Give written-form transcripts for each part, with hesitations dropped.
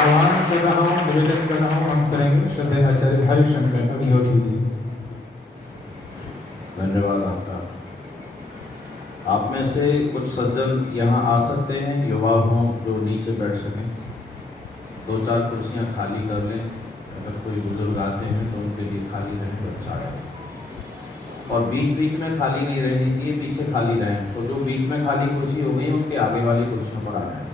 आह्वान कर रहा हूँ, निवेदन कर रहा हूँ, हम करेंगे श्रद्धेय आचार्य हरिशंकर अग्निहोत्री जी। धन्यवाद आपका। आप में से कुछ सज्जन यहाँ आ सकते हैं, युवा हों जो नीचे बैठ सकें। 2-4 कुर्सियाँ खाली कर लें। अगर कोई बुजुर्ग आते हैं तो उनके लिए खाली रहें तो अच्छा है। और बीच बीच में खाली नहीं रहनी चाहिए, पीछे खाली रहें। तो जो बीच में खाली कुर्सी हो गई उनके आगे वाली कुर्सियों पर आ जाए।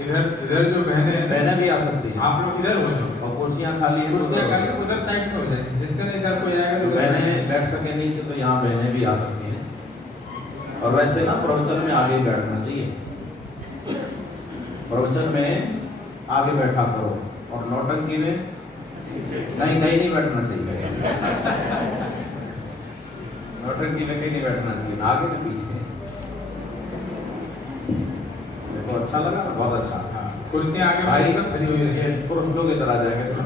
इधर जो बहनें भी आ सकती हैं। आप लोग इधर हो जाओ और कुर्सियाँ खाली हैं, कुर्सियाँ खाली उधर साइड में हो जाए, जिससे ना इधर कोई आएगा तो बहनें बैठ सके नीचे, तो यहाँ बहनें भी आ सकती हैं। और वैसे ना प्रवचन में आगे बैठना चाहिए, प्रवचन में आगे बैठा करो। और नौटंकी में नहीं, कहीं नहीं बैठना चाहिए। नौटंकी में कहीं नहीं बैठना चाहिए, ना आगे ना पीछे। देखो अच्छा लगा ना, बहुत अच्छा। कुर्सियाँ आगे भाई सब खड़ी हुई रही पुरुष लोग इधर आ जाएंगे थोड़ा।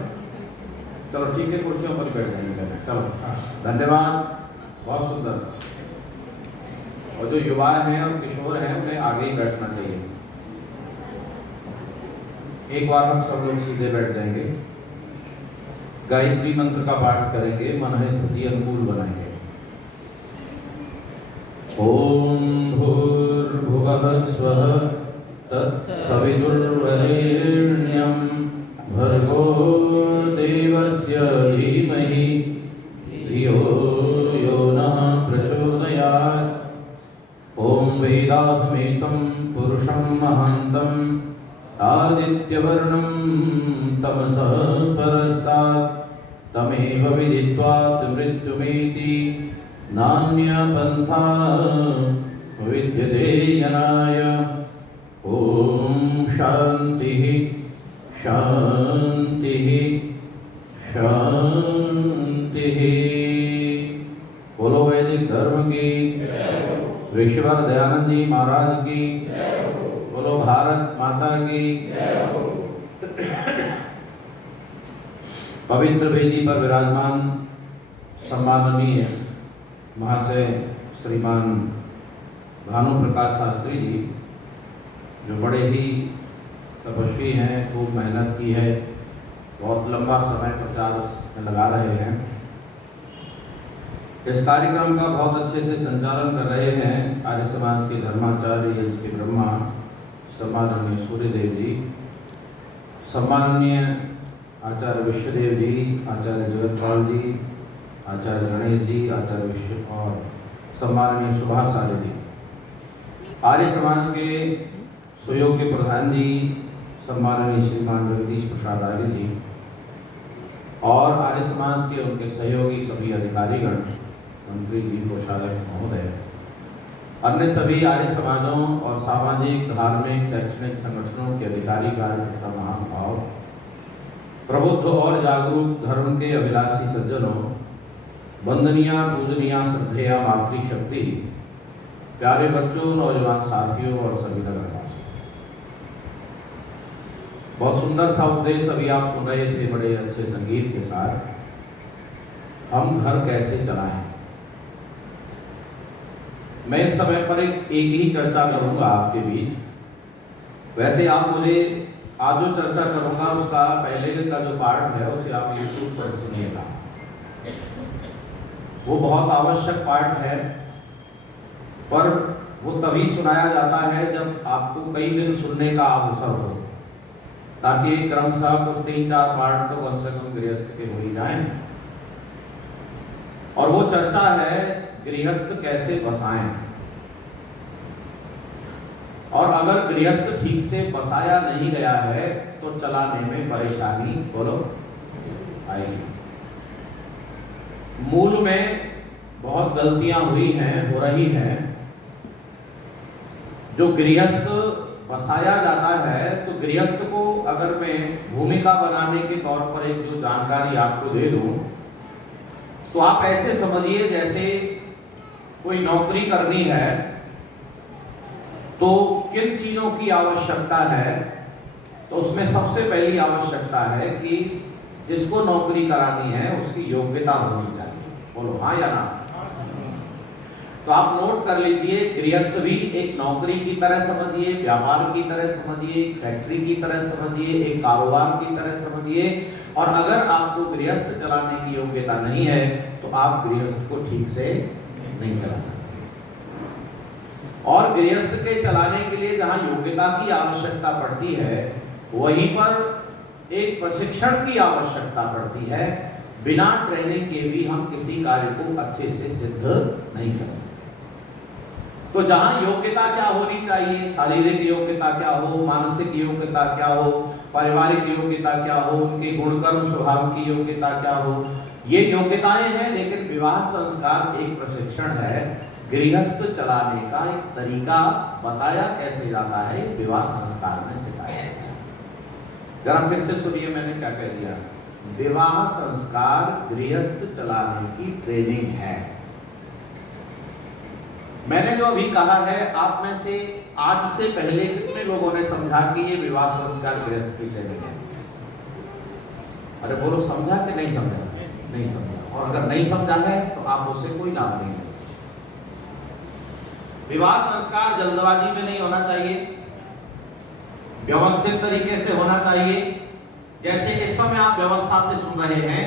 चलो ठीक है, कुर्सियों पर बैठ जाएंगे। चलो धन्यवाद, बहुत सुंदर। और जो युवा हैं और किशोर हैं उन्हें आगे ही बैठना चाहिए। एक बार हम सब लोग सीधे बैठ जाएंगे, गायत्री मंत्र का पाठ करेंगे, मन है स्थिति अनुकूल बनाएंगे। ओम भूर्भुवः स्वः तत्सवितुर्वरेण्यं भर्गो देवस्य धीमहि धियो यो नः प्रचोदयात्। ओम वेदाहमेतं पुरुषं महान्तं आदित्यवर्णं तमसः परस्तात् तमेव विदित्वात् मृत्युमेति नान्यपन्था विद्यते जनाय। ओम शांति शांति शांति। बोलो वैदिक धर्म की, विश्वर दयानंद जी महाराज की, बोलो भारत माता की। पवित्र वेदी पर विराजमान सम्माननीय महाशय श्रीमान भानु प्रकाश शास्त्री जी, जो बड़े ही तपस्वी हैं, खूब मेहनत की है, बहुत लंबा समय प्रचार में लगा रहे हैं, इस कार्यक्रम का बहुत अच्छे से संचालन कर रहे हैं आर्य समाज के धर्माचार्य यज्ञ के ब्रह्मा सम्माननीय सूर्यदेव जी, सम्माननीय आचार्य विश्वदेव जी, आचार्य जगतपाल जी, आचार्य गणेश जी, आचार्य विश्व और सम्माननीय सुभाष आर्य जी, आर्य समाज के सुयोग्य प्रधान जी सम्माननीय श्रीमान जगदीश प्रसाद आर्य जी, और आर्य समाज के उनके सहयोगी सभी अधिकारीगण, मंत्री जी, कोषाध्यक्ष महोदय, अन्य सभी आर्य समाजों और सामाजिक धार्मिक शैक्षणिक संगठनों के अधिकारी कार्यकर्ता महानुभाव, प्रबुद्ध और जागरूक धर्म के अभिलाषी सज्जनों, वंदनीया पूजनीया श्रद्धेया मातृशक्ति, प्यारे बच्चों, नौजवान साथियों और सभी नगरवासियों, बहुत सुंदर सा उपदेश अभी आप सुन रहे थे बड़े अच्छे संगीत के साथ। हम घर कैसे चलाएं, मैं इस समय पर एक ही चर्चा करूंगा आपके बीच। वैसे आप मुझे आज जो चर्चा करूंगा उसका पहले का जो पार्ट है उसे आप YouTube पर सुनिएगा, वो बहुत आवश्यक पार्ट है, पर वो तभी सुनाया जाता है जब आपको कई दिन सुनने का अवसर हो, ताकि क्रमशः कुछ 3-4 पार्ट तो कम से कम गृहस्थ के हो ही जाएं। और वो चर्चा है गृहस्थ कैसे बसाएं, और अगर गृहस्थ ठीक से बसाया नहीं गया है तो चलाने में परेशानी बोलो आएगी। मूल में बहुत गलतियां हुई हैं, हो रही हैं। जो गृहस्थ बसाया जाता है तो गृहस्थ को अगर मैं भूमिका बनाने के तौर पर एक जो जानकारी आपको दे दूं, तो आप ऐसे समझिए जैसे कोई नौकरी करनी है तो किन चीजों की आवश्यकता है, तो उसमें सबसे पहली आवश्यकता है कि जिसको नौकरी करानी है उसकी योग्यता होनी चाहिए। बोलो हाँ या ना। तो आप नोट कर लीजिए, गृहस्थ भी एक नौकरी की तरह समझिए, व्यापार की तरह समझिए, एक फैक्ट्री की तरह समझिए, एक कारोबार की तरह समझिए। और अगर आपको गृहस्थ चलाने की योग्यता नहीं है तो आप गृहस्थ को ठीक से नहीं चला सकते। और गृहस्थ के चलाने के लिए जहां योग्यता की आवश्यकता पड़ती है, वहीं पर एक प्रशिक्षण की आवश्यकता पड़ती है। बिना ट्रेनिंग के भी हम किसी कार्य को अच्छे से सिद्ध नहीं कर सकते। तो जहां योग्यता क्या होनी चाहिए, शारीरिक योग्यता क्या हो, मानसिक योग्यता क्या हो, पारिवारिक योग्यता क्या हो, उनके गुणकर्म स्वभाव की योग्यता क्या हो, ये योग्यताएं हैं। लेकिन विवाह संस्कार एक प्रशिक्षण है, गृहस्थ चलाने का एक तरीका बताया कैसे जाता है, विवाह संस्कार में सिखाया जाता है। जरा फिर से सुनिए, मैंने क्या कह दिया। विवाह संस्कार गृहस्थ चलाने की ट्रेनिंग है। मैंने जो अभी कहा है, आप में से आज से पहले कितने लोगों ने समझा कि ये विवाह संस्कार गृहस्थ की ट्रेनिंग है? अरे बोलो, समझा कि नहीं समझा? नहीं समझा। और अगर नहीं समझा है तो आप उससे कोई लाभ नहीं ले सकते। विवाह संस्कार जल्दबाजी में नहीं होना चाहिए, व्यवस्थित तरीके से होना चाहिए। जैसे इस समय आप व्यवस्था से सुन रहे हैं,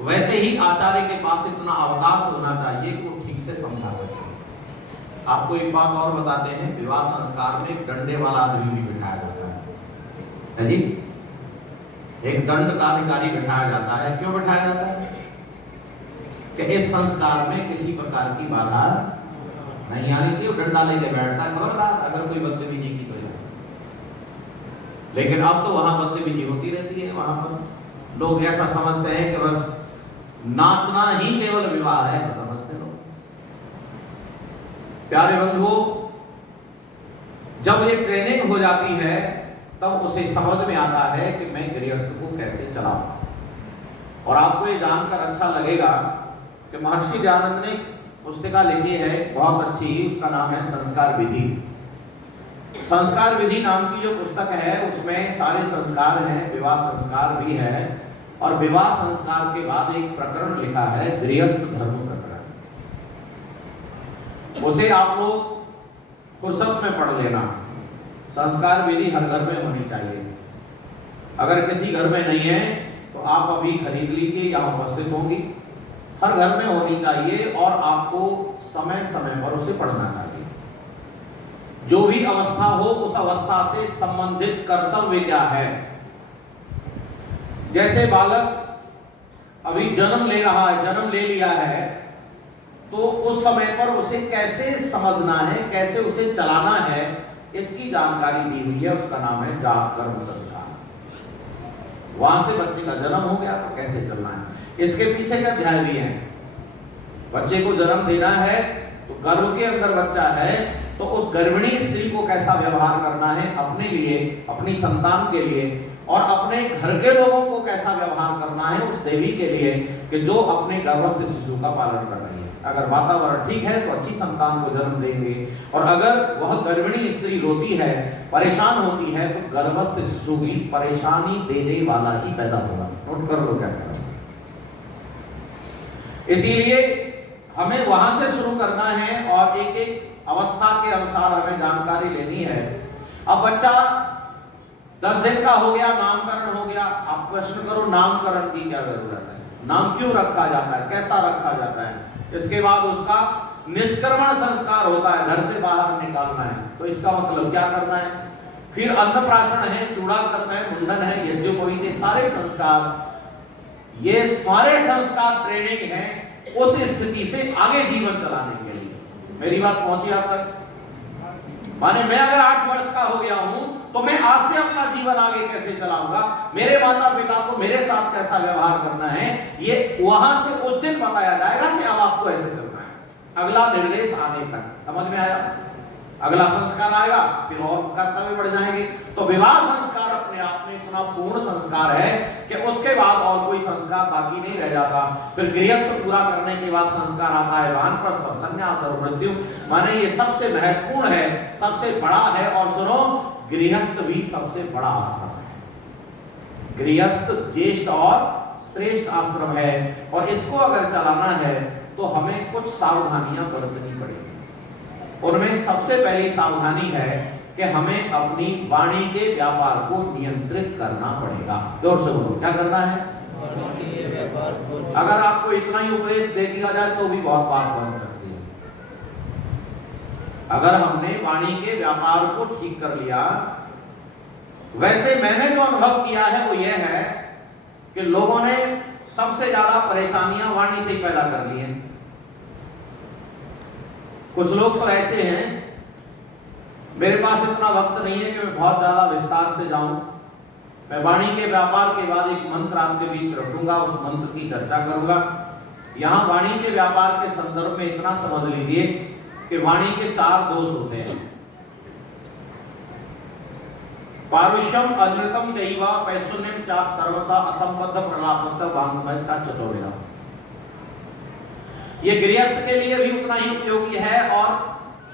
वैसे ही आचार्य के पास इतना अवकाश होना चाहिए कि वो ठीक से समझा सके। आपको एक बात और बताते हैं, विवाह संस्कार में एक डंडे वाला आदमी भी बिठाया जाता है जी। एक दंड का अधिकारी बिठाया जाता है। क्यों बिठाया जाता है? कि इस संस्कार में किसी प्रकार की बाधा नहीं आनी चाहिए। डंडा लेके बैठता है, खबरदार अगर कोई बदतमीजी की तो। लेकिन अब तो वहां बदतमीजी होती रहती है। वहां पर लोग ऐसा समझते हैं कि बस नाचना ही केवल विवाह है, ऐसा समझते लोग। प्यारे बंधुओं, जब ये ट्रेनिंग हो जाती है तब उसे समझ में आता है कि मैं गृहस्थ को कैसे चलाऊं। और आपको ये जानकर अच्छा लगेगा कि महर्षि दयानंद ने पुस्तिका लिखी है बहुत अच्छी, उसका नाम है संस्कार विधि। संस्कार विधि नाम की जो पुस्तक है उसमें सारे संस्कार हैं, विवाह संस्कार भी है। और विवाह संस्कार के बाद एक प्रकरण लिखा है, गृहस्थ धर्म प्रकरण। उसे आप लोग फुर्सत में पढ़ लेना। संस्कार विधि हर घर में होनी चाहिए। अगर किसी घर में नहीं है तो आप अभी खरीद लीजिए या उपस्थित होंगी। हर घर में होनी चाहिए और आपको समय समय पर उसे पढ़ना चाहिए। जो भी अवस्था हो, उस अवस्था से संबंधित कर्तव्य क्या है। जैसे बालक अभी जन्म ले रहा है, जन्म ले लिया है, तो उस समय पर उसे कैसे समझना है, कैसे उसे चलाना है, इसकी जानकारी दी हुई है। उसका नाम है जात कर्म संस्कार। वहां से बच्चे का जन्म हो गया तो कैसे चलना है, इसके पीछे का अध्याय भी है। बच्चे को जन्म देना है तो गर्भ के अंदर बच्चा है तो उस गर्भिणी स्त्री को कैसा व्यवहार करना है अपने लिए, अपनी संतान के लिए, और अपने घर के लोगों को कैसा व्यवहार करना है उस देवी के लिए कि जो अपने गर्भस्थ शिशु का पालन कर रही है। अगर वातावरण ठीक है तो अच्छी संतान को जन्म देंगे, और अगर वह गर्भिणी स्त्री रोती है, परेशान होती है, तो गर्भस्थ शिशु भी परेशानी देने वाला ही पैदा होगा। नोट कर लो क्या कह रहा हूं। इसीलिए हमें वहां से शुरू करना है और एक एक अवस्था के अनुसार हमें जानकारी लेनी है। अब बच्चा 10 दिन का हो गया, नामकरण हो गया। आप प्रश्न करो, नामकरण की क्या जरूरत है, नाम क्यों रखा जाता है, कैसा रखा जाता है। इसके बाद उसका निष्क्रमण संस्कार होता है, घर से बाहर निकालना है, तो इसका मतलब क्या करना है। फिर अन्नप्राशन है, चूड़ा करना है, मुंडन है, यज्ञोपवीत, सारे संस्कार, ये सारे संस्कार ट्रेनिंग है उस स्थिति से आगे जीवन चलाने के लिए। मेरी बात पहुंची आप तक? माने मैं अगर 8 वर्ष का हो गया हूं तो मैं आज से अपना जीवन आगे कैसे चलाऊंगा, मेरे माता पिता को मेरे साथ कैसा व्यवहार करना है, ये वहां से उस दिन बताया जाएगा कि अब आपको ऐसे चलना है। अगला निर्देश आने तक, समझ में आया? अगला संस्कार आएगा, फिर और कर्तव्य बढ़ जाएंगे। तो विवाह संस्कार अपने आप में इतना पूर्ण संस्कार है कि उसके बाद और कोई संस्कार बाकी नहीं रह जाता। फिर गृहस्थ पूरा करने के बाद संस्कार आता है वानप्रस्थ, संन्यास और मृत्यु। माने ये सबसे महत्वपूर्ण है, सबसे बड़ा है। और सुनो, गृहस्थ भी सबसे बड़ा आश्रम है। गृहस्थ ज्येष्ठ और श्रेष्ठ आश्रम है, और इसको अगर चलाना है तो हमें कुछ सावधानियां बरतनी पड़ेगी। उनमें सबसे पहली सावधानी है कि हमें अपनी वाणी के व्यापार को नियंत्रित करना पड़ेगा। जोर से बोलो, क्या करना है? अगर आपको इतना ही उपदेश दे दिया जाए तो भी बहुत बात बन सकती है। अगर हमने वाणी के व्यापार को ठीक कर लिया, वैसे मैंने जो अनुभव किया है वो यह है कि लोगों ने सबसे ज्यादा परेशानियां वाणी से ही पैदा कर ली हैं। कुछ लोग तो ऐसे हैं, मेरे पास इतना वक्त नहीं है कि मैं बहुत ज्यादा विस्तार से जाऊं। मैं वाणी के व्यापार के बाद एक मंत्र आपके बीच रखूंगा, उस मंत्र की चर्चा करूंगा। यहां वाणी के व्यापार के संदर्भ में इतना समझ लीजिए कि वाणी के 4 दोष होते हैं। पारुष्यम अनृतम चैव पैशून्यम चाप सर्वसा असंबद्ध प्रलापस्य वाङ्मयस्य चतुर्विधा। ये गृहस्थ के लिए भी उतना ही उपयोगी है और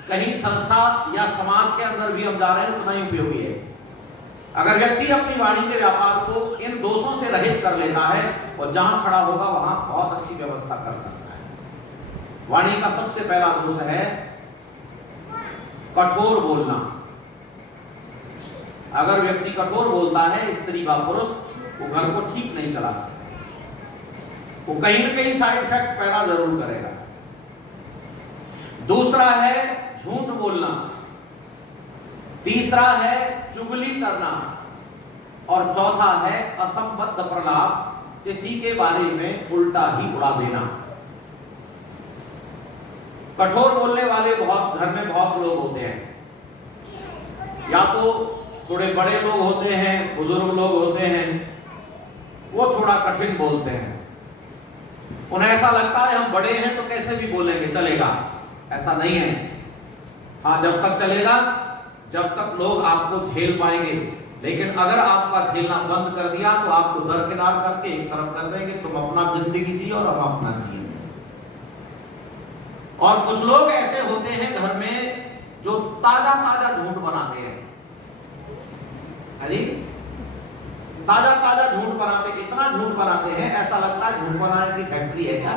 कहीं संस्था या समाज के अंदर भी हम जा रहे हैं उतना ही उपयोगी है। अगर व्यक्ति अपनी वाणी के व्यापार को इन दोषों से रहित कर लेता है और जहां खड़ा होगा वहां बहुत अच्छी व्यवस्था कर सकता है। वाणी का सबसे पहला दोष है कठोर बोलना। अगर व्यक्ति कठोर बोलता है, स्त्री व पुरुष, वो घर को ठीक नहीं चला सकता, वो कहीं न कहीं साइड इफेक्ट पैदा जरूर करेगा। दूसरा है झूठ बोलना, तीसरा है चुगली करना और चौथा है असंबद्ध प्रलाप, किसी के बारे में उल्टा ही उड़ा देना। कठोर बोलने वाले बहुत घर में बहुत लोग होते हैं, या तो थोड़े बड़े लोग होते हैं, बुजुर्ग लोग होते हैं, वो थोड़ा कठिन बोलते हैं। उन्हें ऐसा लगता है हम बड़े हैं तो कैसे भी बोलेंगे चलेगा, ऐसा नहीं है। हाँ, जब तक चलेगा जब तक लोग आपको झेल पाएंगे, लेकिन अगर आपका झेलना बंद कर दिया तो आपको दरकिनार करके एक तरफ कर देंगे, तुम अपना जिंदगी जियो और हम अपना जिएंगे। और कुछ लोग ऐसे होते हैं घर में जो ताजा ताजा झूठ बनाते हैं। अरे ताजा ताजा झूठ बनाते, इतना झूठ बनाते हैं ऐसा लगता है झूठ बनाने की फैक्ट्री है क्या।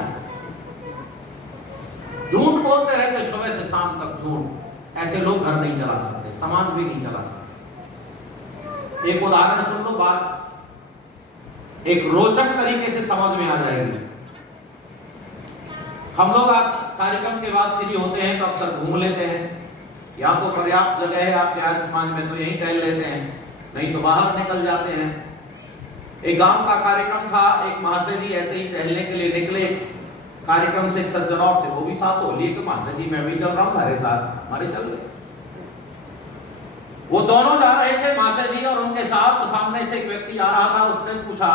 झूठ बोलते रहते सुबह से शाम तक झूठ। ऐसे लोग घर नहीं चला सकते, समाज भी नहीं चला सकते। एक उदाहरण सुन लो, बात एक रोचक तरीके से समझ में आ जाएगी। हम लोग आज कार्यक्रम के बाद फ्री होते हैं तो अक्सर घूम लेते हैं, या तो पर्याप्त जगह है आपके आर्य समाज में तो यहीं टहल लेते हैं, नहीं तो बाहर निकल जाते हैं। एक गांव का कार्यक्रम था, एक महाशय जी ऐसे ही टहलने के लिए निकले। कार्यक्रम से एक सज्जन और थे, वो भी साथ हो लिए कि महाशय जी मैं भी चल रहा हूँ हमारे साथ, हमारे चल गए। वो दोनों जा रहे थे, महाशय जी और उनके साथ। सामने से एक व्यक्ति आ रहा था, उसने पूछा,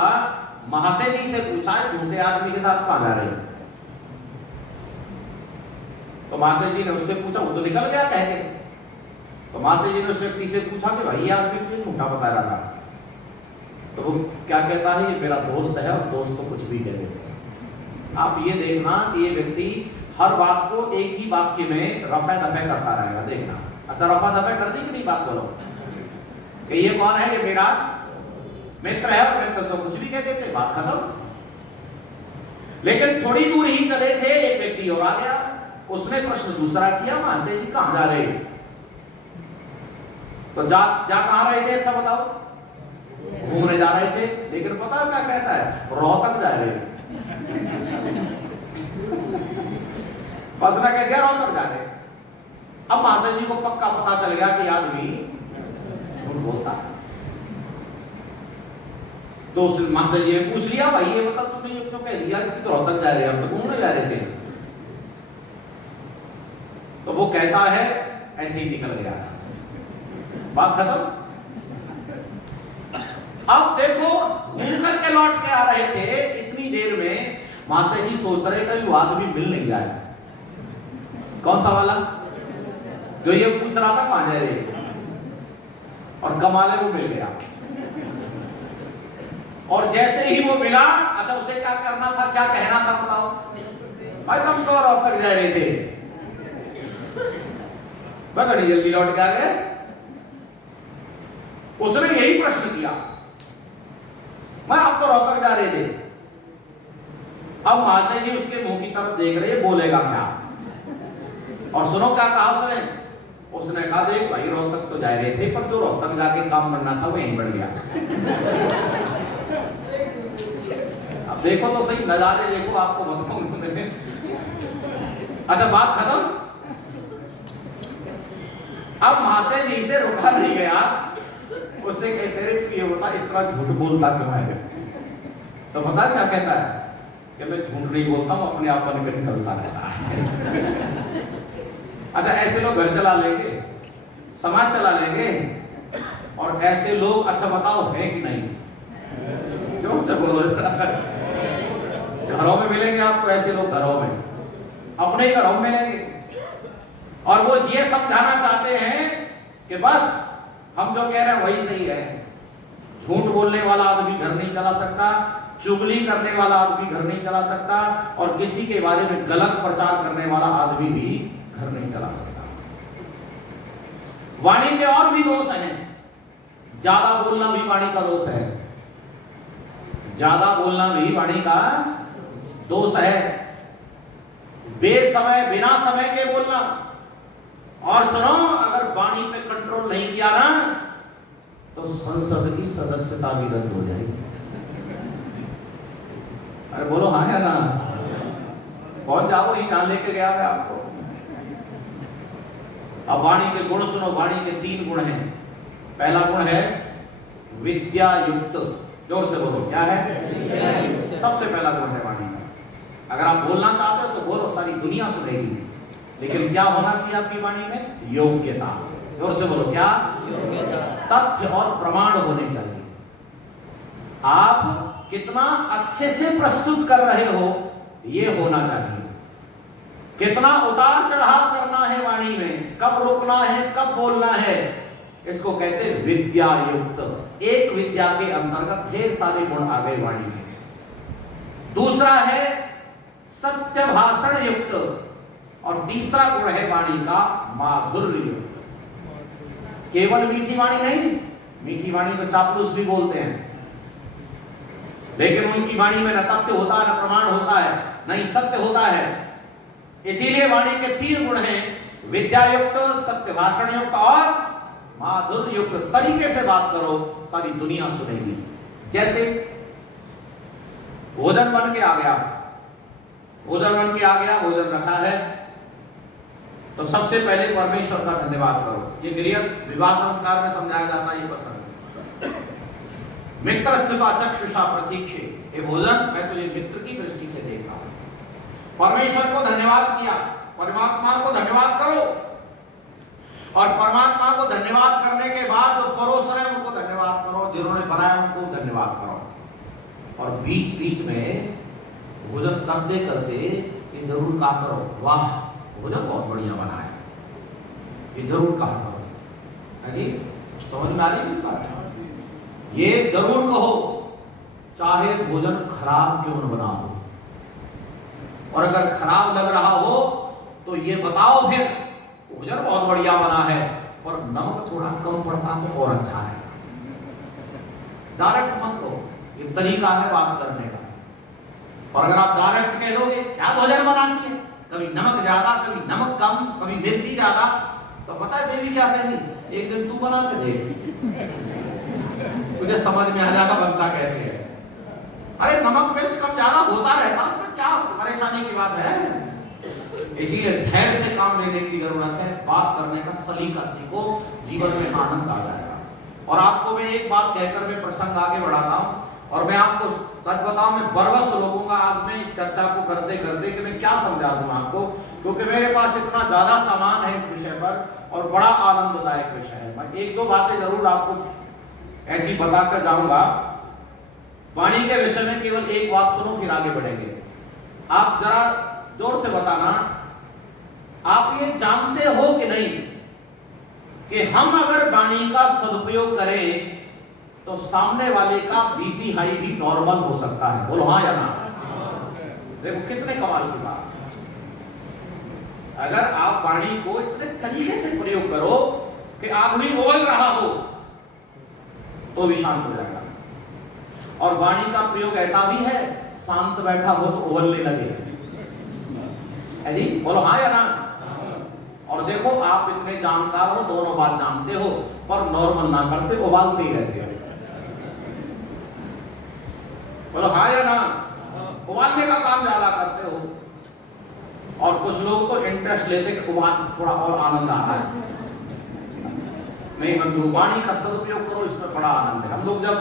महाशय जी से पूछा झूठे आदमी के साथ कहां जा रहे हैं? तो महाशय जी ने उससे पूछा, वो तो निकल गया कह के। तो महाशय जी ने उस व्यक्ति से पूछा कि भाई ये आदमी मुझे झूठा बता रहा था। तो वो क्या कहता है, ये मेरा दोस्त है और दोस्त को कुछ भी कह देते हैं। आप ये देखना कि ये व्यक्ति हर बात को एक ही वाक्य में रफे दफे करता रहेगा, देखना। अच्छा, रफा दफे कर दी कि नहीं बात, बोलो कि ये कौन है, ये मेरा मित्र है और मित्र तो कुछ भी कह देते, बात खत्म। लेकिन थोड़ी दूर ही चले थे, एक व्यक्ति और आ गया। उसने प्रश्न दूसरा किया, महाशय जी कहां जा रहे? तो जा कहां रहे थे, अच्छा बताओ? घूमने जा रहे थे। लेकिन पता क्या कहता है, रोहतक जा रहे। बस ना कह दिया रोहतक जा रहे। अब महाशय जी को पक्का पता चल गया कि आदमी झूठ बोलता है। तो उस महाशय जी ने पूछ लिया, भाई ये बता तुमने ये क्यों कह दिया कि तो रोहतक जा रहे, हम तो घूमने जा रहे थे। तो वो कहता है ऐसे ही निकल गया था, बात खत्म। अब देखो, घूम करके लौट के आ रहे थे, इतनी देर में महाशय जी सोच रहे थे वो आदमी मिल नहीं जाए। कौन सा वाला जो ये पूछ रहा था कहां जा रहे, और कमाले वो मिल गया। और जैसे ही वो मिला, अच्छा उसे क्या करना था, क्या कहना था बताओ? भाई तुम तो रोहतक जा रहे थे, बड़ी जल्दी लौट के आ गए। उसने यही प्रश्न किया, मैं आप तो रोहतक जा रहे थे। अब महाशय जी उसके मुंह की तरफ देख रहे, बोलेगा क्या? और सुनो क्या कहा उसने कहा देख भाई रोहतक तो जा रहे थे पर जो रोहतक जाके काम करना था वो यहीं बढ़ गया। अब देखो तो सही नजारे देखो, आपको बताऊं मैंने। अच्छा बात खत्म। अब वहां से यहीं से रुका नहीं गया, उससे कहते रहे ये बता इतना झूठ बोलता क्यों है? तो पता क्या कहता है कि मैं झूठ नहीं बोलता हूं, अपने आप बन के निकलता रहता है। अच्छा ऐसे लोग घर चला लेंगे, समाज चला लेंगे, और ऐसे लोग अच्छा बताओ है कि नहीं? जो से बोलो, घरों में मिलेंगे आपको ऐसे लोग, घरों में, अपने घरों में मिलेंगे, और वो ये समझाना चाहते हैं कि बस हम जो कह रहे हैं वही सही है। झूठ बोलने वाला आदमी घर नहीं चला सकता, चुगली करने वाला आदमी घर नहीं चला सकता, और किसी के बारे में गलत प्रचार करने वाला आदमी भी घर नहीं चला सकता। वाणी के और भी दोष हैं। ज्यादा बोलना भी वाणी का दोष है, ज्यादा बोलना भी वाणी का दोष है। बेसमय बिना समय के बोलना, और सुनो अगर वाणी पे कंट्रोल नहीं किया ना तो संसद की सदस्यता भी रद्द हो जाएगी। अरे बोलो हाँ या ना? कौन जाओ ही जान लेके गया है आपको। अब वाणी के गुण सुनो, वाणी के 3 गुण हैं। पहला गुण है विद्या युक्त, जोर से बोलो क्या है? सबसे पहला गुण है वाणी का। अगर आप बोलना चाहते हो तो बोलो, सारी दुनिया सुनेगी, लेकिन क्या होना चाहिए आपकी वाणी में? योग्यता। जोर से बोलो क्या? योग्यता। तथ्य और प्रमाण होने चाहिए। आप कितना अच्छे से प्रस्तुत कर रहे हो ये होना चाहिए। कितना उतार चढ़ाव करना है वाणी में, कब रुकना है, कब बोलना है, इसको कहते हैं विद्या युक्त। एक विद्या के अंतर्गत ढेर सारे गुण आ गए वाणी में। दूसरा है सत्य भाषण युक्त, और तीसरा गुण है वाणी का माधुर्य युक्त। केवल मीठी वाणी नहीं, मीठी वाणी तो चापलूस भी बोलते हैं, लेकिन उनकी वाणी में न तथ्य होता है, न प्रमाण होता है, न ही सत्य होता है। इसीलिए वाणी के 3 गुण हैं, विद्या युक्त, सत्य भाषण युक्त और माधुर्य युक्त। तरीके से बात करो, सारी दुनिया सुनेगी। जैसे भोजन बन के आ गया, भोजन रखा है, तो सबसे पहले परमेश्वर का धन्यवाद करो। ये गृहस्थ विवाह संस्कार में समझाया जाता है ये प्रसंग। मित्रस्य चक्षुषा प्रतीक्षे, ये भोजन मैं तुझे मित्र की दृष्टि से देख रहा हूं। परमेश्वर को धन्यवाद किया, परमात्मा को धन्यवाद करो, और परमात्मा को धन्यवाद करने के बाद जो परोस रहे उनको धन्यवाद करो, जिन्होंने बनाया उनको धन्यवाद करो। और बीच बीच में भोजन करते करते ये जरूर कहा करो, वाह भोजन बहुत बढ़िया बना है, ये जरूर कहा करो। है जी? समझ में आ रही है बात? ये जरूर कहो, चाहे भोजन खराब क्यों न बना हो, और अगर खराब लग रहा हो तो ये बताओ फिर भोजन बहुत बढ़िया बना है पर नमक थोड़ा कम पड़ता तो और अच्छा है। डायरेक्ट मत कहो, ये तरीका है बात करने का। और अगर आप डायरेक्ट कह दोगे क्या भोजन बनाती है, कभी नमक ज्यादा, कभी नमक कम, कभी मिर्ची ज्यादा, तो पता है देवी क्या कहेगी, एक दिन तू बना के देख, तुझे समझ में आ जाएगा बनता कैसे है। अरे नमक मिर्च कम ज्यादा होता रहता, उसमें क्या परेशानी की बात है। इसीलिए धैर्य से काम लेने की जरूरत है। बात करने का सलीका सीखो, जीवन में आनंद आ जाएगा। और आपको मैं एक बात कहकर मैं प्रसंग आगे बढ़ाता हूँ, और मैं आपको सच बताऊं, मैं बरबस रोकूंगा आज मैं इस चर्चा को करते करते कि मैं क्या समझा दूं आपको, क्योंकि मेरे पास इतना ज्यादा सामान है इस विषय पर और बड़ा आनंददायक विषय है। मैं 1-2 बातें जरूर आपको ऐसी बताकर जाऊंगा। वाणी के विषय में केवल एक बात सुनो, फिर आगे बढ़ेंगे। आप जरा जोर से बताना, आप ये जानते हो कि नहीं कि हम अगर वाणी का सदुपयोग करें तो सामने वाले का बीपी हाई भी नॉर्मल हो सकता है। बोलो हाँ या ना? देखो कितने कमाल की बात। अगर आप वाणी को इतने तरीके से प्रयोग करो कि आदमी उबल रहा हो तो भी शांत हो जाएगा, और वाणी का प्रयोग ऐसा भी है, शांत बैठा हो तो उबलने लगे। है जी? बोलो हाँ या ना? और देखो आप इतने जानकार हो, दोनों बात जानते हो, पर नॉर्मल ना करते, उबालते ही रहते हो। बोलो हाँ या ना? उबालने का काम ज्यादा करते हो। और कुछ लोग तो इंटरेस्ट लेते कि उबाल थोड़ा और आनंद आ रहा है। नहीं बंधु, वाणी का सदुपयोग करो, इसमें बड़ा आनंद है। हम लोग जब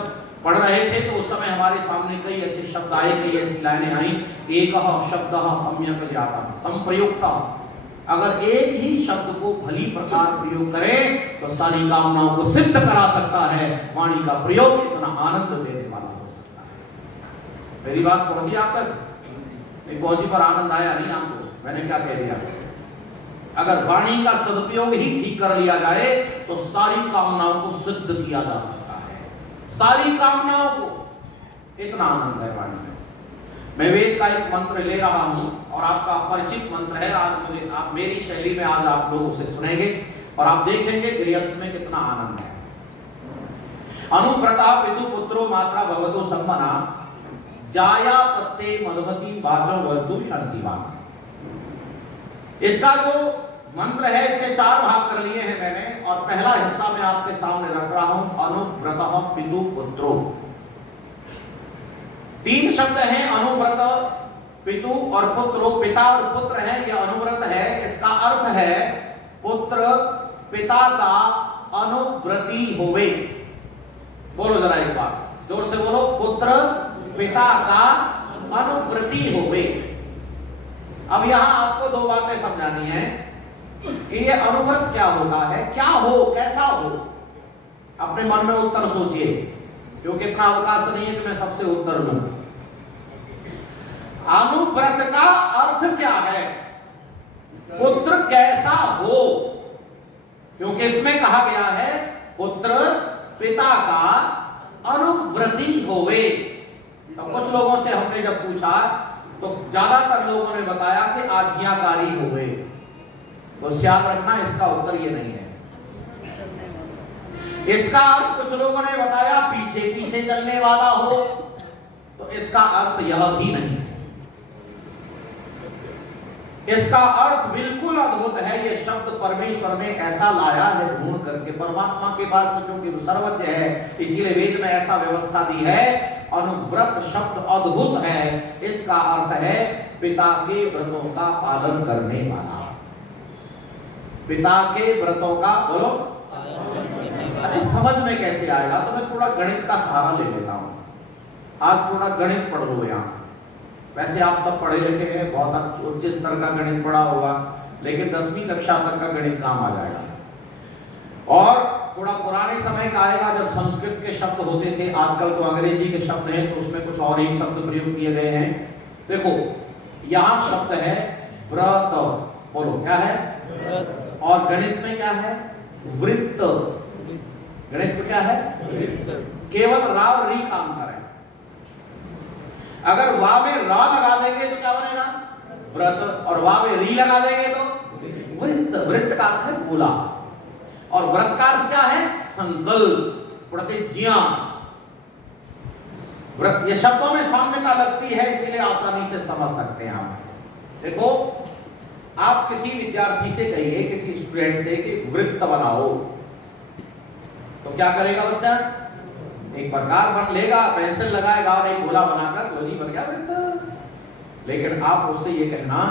पढ़ रहे थे तो उस समय हमारे सामने कई ऐसे शब्द आए, कई ऐसी लाइनें आई। एकः शब्दः सम्यक् ज्ञातः संप्रयुक्तः। अगर एक ही शब्द को भली प्रकार प्रयोग करें तो सारी कामनाओं को सिद्ध करा सकता है। वाणी का प्रयोग इतना आनंद देने वाला हो सकता है। मेरी बात पहुंची आप तक? नहीं पहुंची, पर आनंद आया नहीं आपको? मैंने क्या कह दिया? अगर वाणी का सदुपयोग ही ठीक कर लिया जाए तो सारी कामनाओं को सिद्ध किया जा सकता है। सारी कामनाओं को, इतना आनंद है वाणी में। मैं वेद का एक मंत्र ले रहा हूं और आपका परिचित मंत्र है। आज मुझे आप मेरी शैली में आज आप लोग उसे सुनेंगे और आप देखेंगे गृहस्थ में कितना आनंद है। अनुव्रता पितु पुत्रो मात्रा भवतु सम्मना जाया पत्ते मधुमती वाचो भवतु शांतिवान। इसका जो मंत्र है, इसके 4 भाग कर लिए हैं मैंने, और पहला हिस्सा मैं आपके सामने रख रहा हूं। अनुव्रतः पितु पुत्रो। 3 शब्द हैं, अनुव्रत, पितु और पुत्रो। पिता और पुत्र है, यह अनुव्रत है। इसका अर्थ है पुत्र पिता का अनुव्रती होवे। बोलो जरा एक बार जोर से बोलो, पुत्र पिता का अनुव्रती होवे। अब यहां आपको 2 बातें समझानी है कि ये अनुव्रत क्या होता है, क्या हो, कैसा हो। अपने मन में उत्तर सोचिए, क्योंकि इतना अवकाश नहीं है कि मैं सबसे उत्तर लूं। अनुव्रत का अर्थ क्या है? पुत्र कैसा हो, क्योंकि इसमें कहा गया है पुत्र पिता का अनुव्रती होवे। तो कुछ लोगों से हमने जब पूछा तो ज्यादातर लोगों ने बताया कि आज्ञाकारी होवे। तो याद रखना, इसका उत्तर ये नहीं है। इसका अर्थ कुछ लोगों ने बताया पीछे पीछे चलने वाला हो, तो इसका अर्थ यह भी नहीं है। इसका अर्थ बिल्कुल अद्भुत है। यह शब्द परमेश्वर ने ऐसा लाया है ढूंढ करके। परमात्मा के पास तो क्योंकि सर्वज्ञ है, इसीलिए वेद में ऐसा व्यवस्था दी है। अनुव्रत शब्द अद्भुत है। इसका अर्थ है पिता के व्रतों का पालन करने वाला। पिता के व्रतों का, बोलो। अरे समझ में कैसे आएगा? तो मैं थोड़ा गणित का सहारा ले लेता हूं। आज थोड़ा गणित पढ़ लो यहां। वैसे आप सब पढ़े लिखे हैं, बहुत उच्च स्तर का गणित पढ़ा होगा, लेकिन 10वीं कक्षा तक का गणित काम आ जाएगा। और थोड़ा पुराने समय का आएगा जब संस्कृत के शब्द होते थे। आजकल तो अंग्रेजी के शब्द हैं, तो उसमें कुछ और ही शब्द प्रयोग किए गए हैं। देखो यहां शब्द है व्रत। बोलो क्या है? व्रत। और गणित में क्या है? वृत्त। गणित में क्या है? केवल रा और री का अंतर है। अगर वा में रा लगा देंगे तो क्या बनेगा? व्रत। और वा में री लगा देंगे तो वृत्त। वृत्त का अर्थ है गोला, और व्रत का अर्थ क्या है? संकल्प, प्रतिज्ञा। व्रत ये शब्दों में साम्यता लगती है, इसीलिए आसानी से समझ सकते हैं हम। देखो आप किसी विद्यार्थी से कहिए, किसी स्टूडेंट से कि वृत्त बनाओ, तो क्या करेगा बच्चा? एक प्रकार बन लेगा, पेंसिल लगाएगा और एक गोला बनाकर गोली बन गया वृत्त। लेकिन आप उससे ये कहना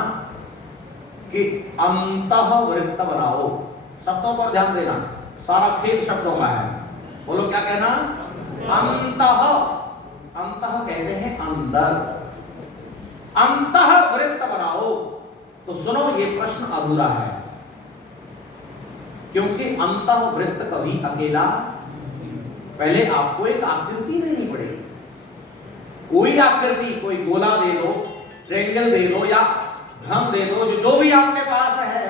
कि अंतःवृत्त बनाओ। शब्दों पर ध्यान देना, सारा खेल शब्दों का है। बोलो क्या कहना? अंतः। अंतः कहते हैं अंदर। अंतःवृत्त बनाओ। तो सुनो, ये प्रश्न अधूरा है, क्योंकि अंतःवृत्त कभी अकेला। पहले आपको एक आकृति देनी पड़ेगी। कोई आकृति, कोई गोला दे दो, ट्रायंगल दे दो, या घन दे दो, जो भी आपके पास है,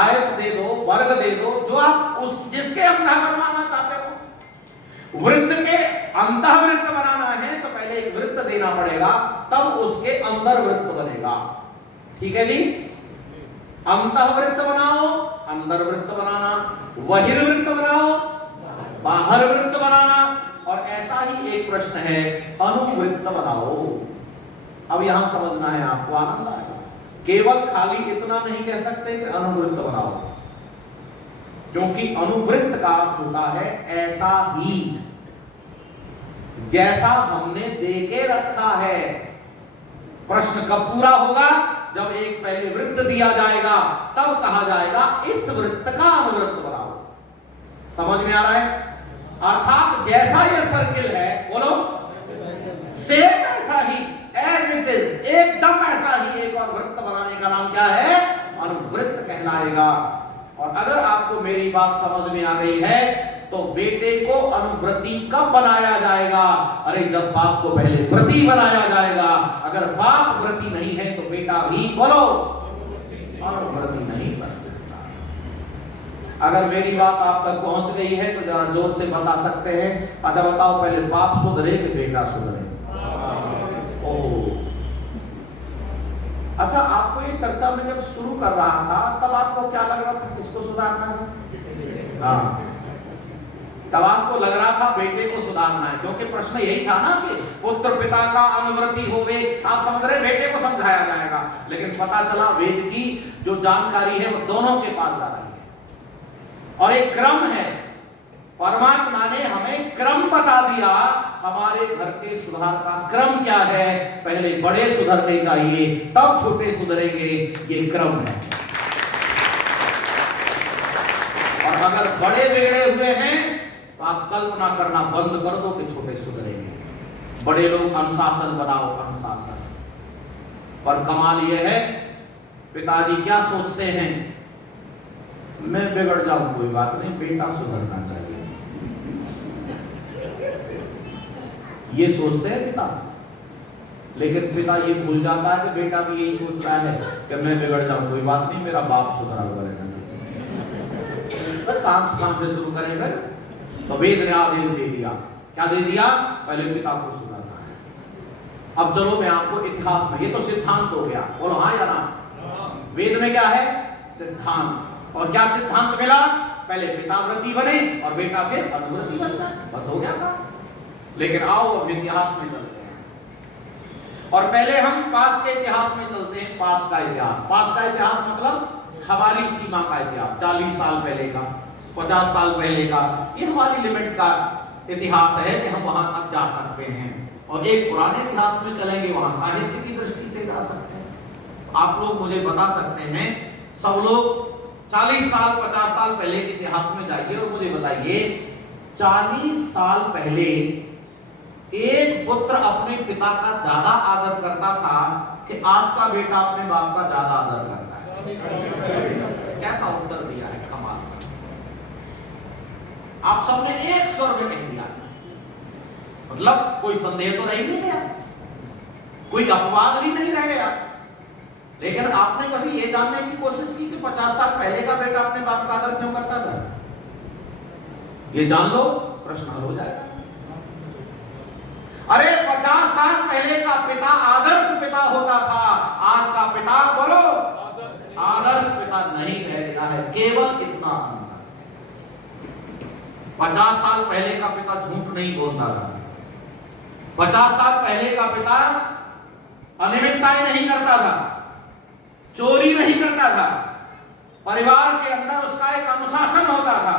आयत दे दो, वर्ग दे दो, जो आप उस जिसके अंतः बनवाना चाहते हो। वृत्त के अंतःवृत्त बनाना है तो पहले एक वृत्त देना पड़ेगा, तब उसके अंदर वृत्त बनेगा। ठीक है जी? अंतःवृत्त बनाओ, अंदर वृत्त बनाना। बहिर्वृत्त बनाओ, बाहर वृत्त बनाना। और ऐसा ही एक प्रश्न है, अनुवृत्त बनाओ। अब यहां समझना है आपको, आनंद आएगा। केवल खाली इतना नहीं कह सकते कि अनुवृत्त बनाओ, क्योंकि अनुवृत्त का अर्थ होता है ऐसा ही जैसा हमने दे के रखा है। प्रश्न कब पूरा होगा? जब एक पहले वृत्त दिया जाएगा, तब कहा जाएगा इस वृत्त का अनुवृत्त बनाओ। समझ में आ रहा है? अर्थात जैसा ये सर्किल है, बोलो, सेम ऐसा ही, एज इट इज, एकदम ऐसा ही एक और वृत्त बनाने का नाम क्या है? अनुवृत्त कहलाएगा। और अगर आपको मेरी बात समझ में आ गई है तो बेटे को अनुव्रती कब बनाया जाएगा? अरे जब बाप को पहले व्रती बनाया जाएगा। अगर बाप व्रती नहीं है तो बेटा भी, बोलो, अनुव्रती नहीं बन सकता। अगर मेरी बात आप तक पहुंच गई है तो जरा जोर से बता सकते हैं। अच्छा बताओ, पहले बाप सुधरे कि बेटा सुधरे? अच्छा, आपको ये चर्चा में जब शुरू कर रहा था तब आपको क्या लग रहा था? किसको सुधारना है? हाँ, तब आपको लग रहा था बेटे को सुधारना है, क्योंकि प्रश्न यही था ना कि पुत्र पिता का अनुवृत्ति होवे। आप समझ रहे, बेटे को समझाया जाएगा। लेकिन पता चला वेद की जो जानकारी है वो दोनों के पास जा रही है और एक क्रम है। परमात्मा ने हमें क्रम बता दिया। हमारे घर के सुधार का क्रम क्या है? पहले बड़े सुधरने चाहिए, तब छोटे सुधरेंगे, ये क्रम है। और अगर बड़े बिगड़े हुए हैं तो आप कल्पना करना बंद कर दो कि छोटे सुधरेंगे। बड़े लोग अनुशासन बनाओ, अनुशासन। पर कमाल यह है, पिताजी क्या सोचते हैं? मैं बिगड़ जाऊं कोई बात नहीं, बेटा सुधरना चाहिए, ये सोचते हैं पिता। लेकिन पिता ये भूल जाता है कि बेटा भी यही सोच रहा है कि मैं बिगड़ जाऊं कोई बात नहीं, मेरा बाप सुधरा हुआ रहना चाहिए। पर कहां से शुरू करें फिर? तो वेद ने आदेश दे दिया। क्या दे दिया? पहले पिता को सुधारना है। अब चलो मैं आपको इतिहास में, ये तो सिद्धांत हो गया, बोलो हाँ या ना? वेद में क्या है? सिद्धांत। और क्या सिद्धांत मिला? पहले पिता व्रती बने और बेटा फिर अनुव्रती बनता है, बस हो गया था। लेकिन आओ अब इतिहास में चलते हैं और पहले हम पास के इतिहास में चलते हैं। पास का इतिहास, पास का इतिहास मतलब हमारी सीमा का इतिहास, 40 साल पहले का, 50 साल पहले का, ये हमारी लिमिट का इतिहास है कि हम वहां तक जा सकते हैं। और एक पुराने इतिहास में चलेंगे, वहां साहित्य की दृष्टि से जा सकते हैं। तो आप लोग मुझे बता सकते हैं, सब लोग 40 साल 50 साल पहले के इतिहास में जाइए और मुझे बताइए 40 साल पहले एक पुत्र अपने पिता का ज्यादा आदर करता था कि आज का बेटा अपने बाप का ज्यादा आदर करता है? कैसा उत्तर दिया है, कमाल। आप सबने एक स्वर में कह दिया, मतलब कोई संदेह तो रह नहीं गया, कोई अपवाद भी नहीं रह गया। लेकिन आपने कभी ये जानने की कोशिश की कि 50 साल पहले का बेटा अपने बाप का आदर क्यों करता था? ये जान लो, प्रश्न हल हो जाएगा। अरे 50 साल पहले का पिता आदर्श पिता होता था, आज का पिता, बोलो, आदर्श पिता नहीं रह गया है। केवल इतना अंतर। 50 साल पहले का पिता झूठ नहीं बोलता था, 50 साल पहले का पिता अनियमितताएं नहीं करता था, चोरी नहीं करता था, परिवार के अंदर उसका एक अनुशासन होता था।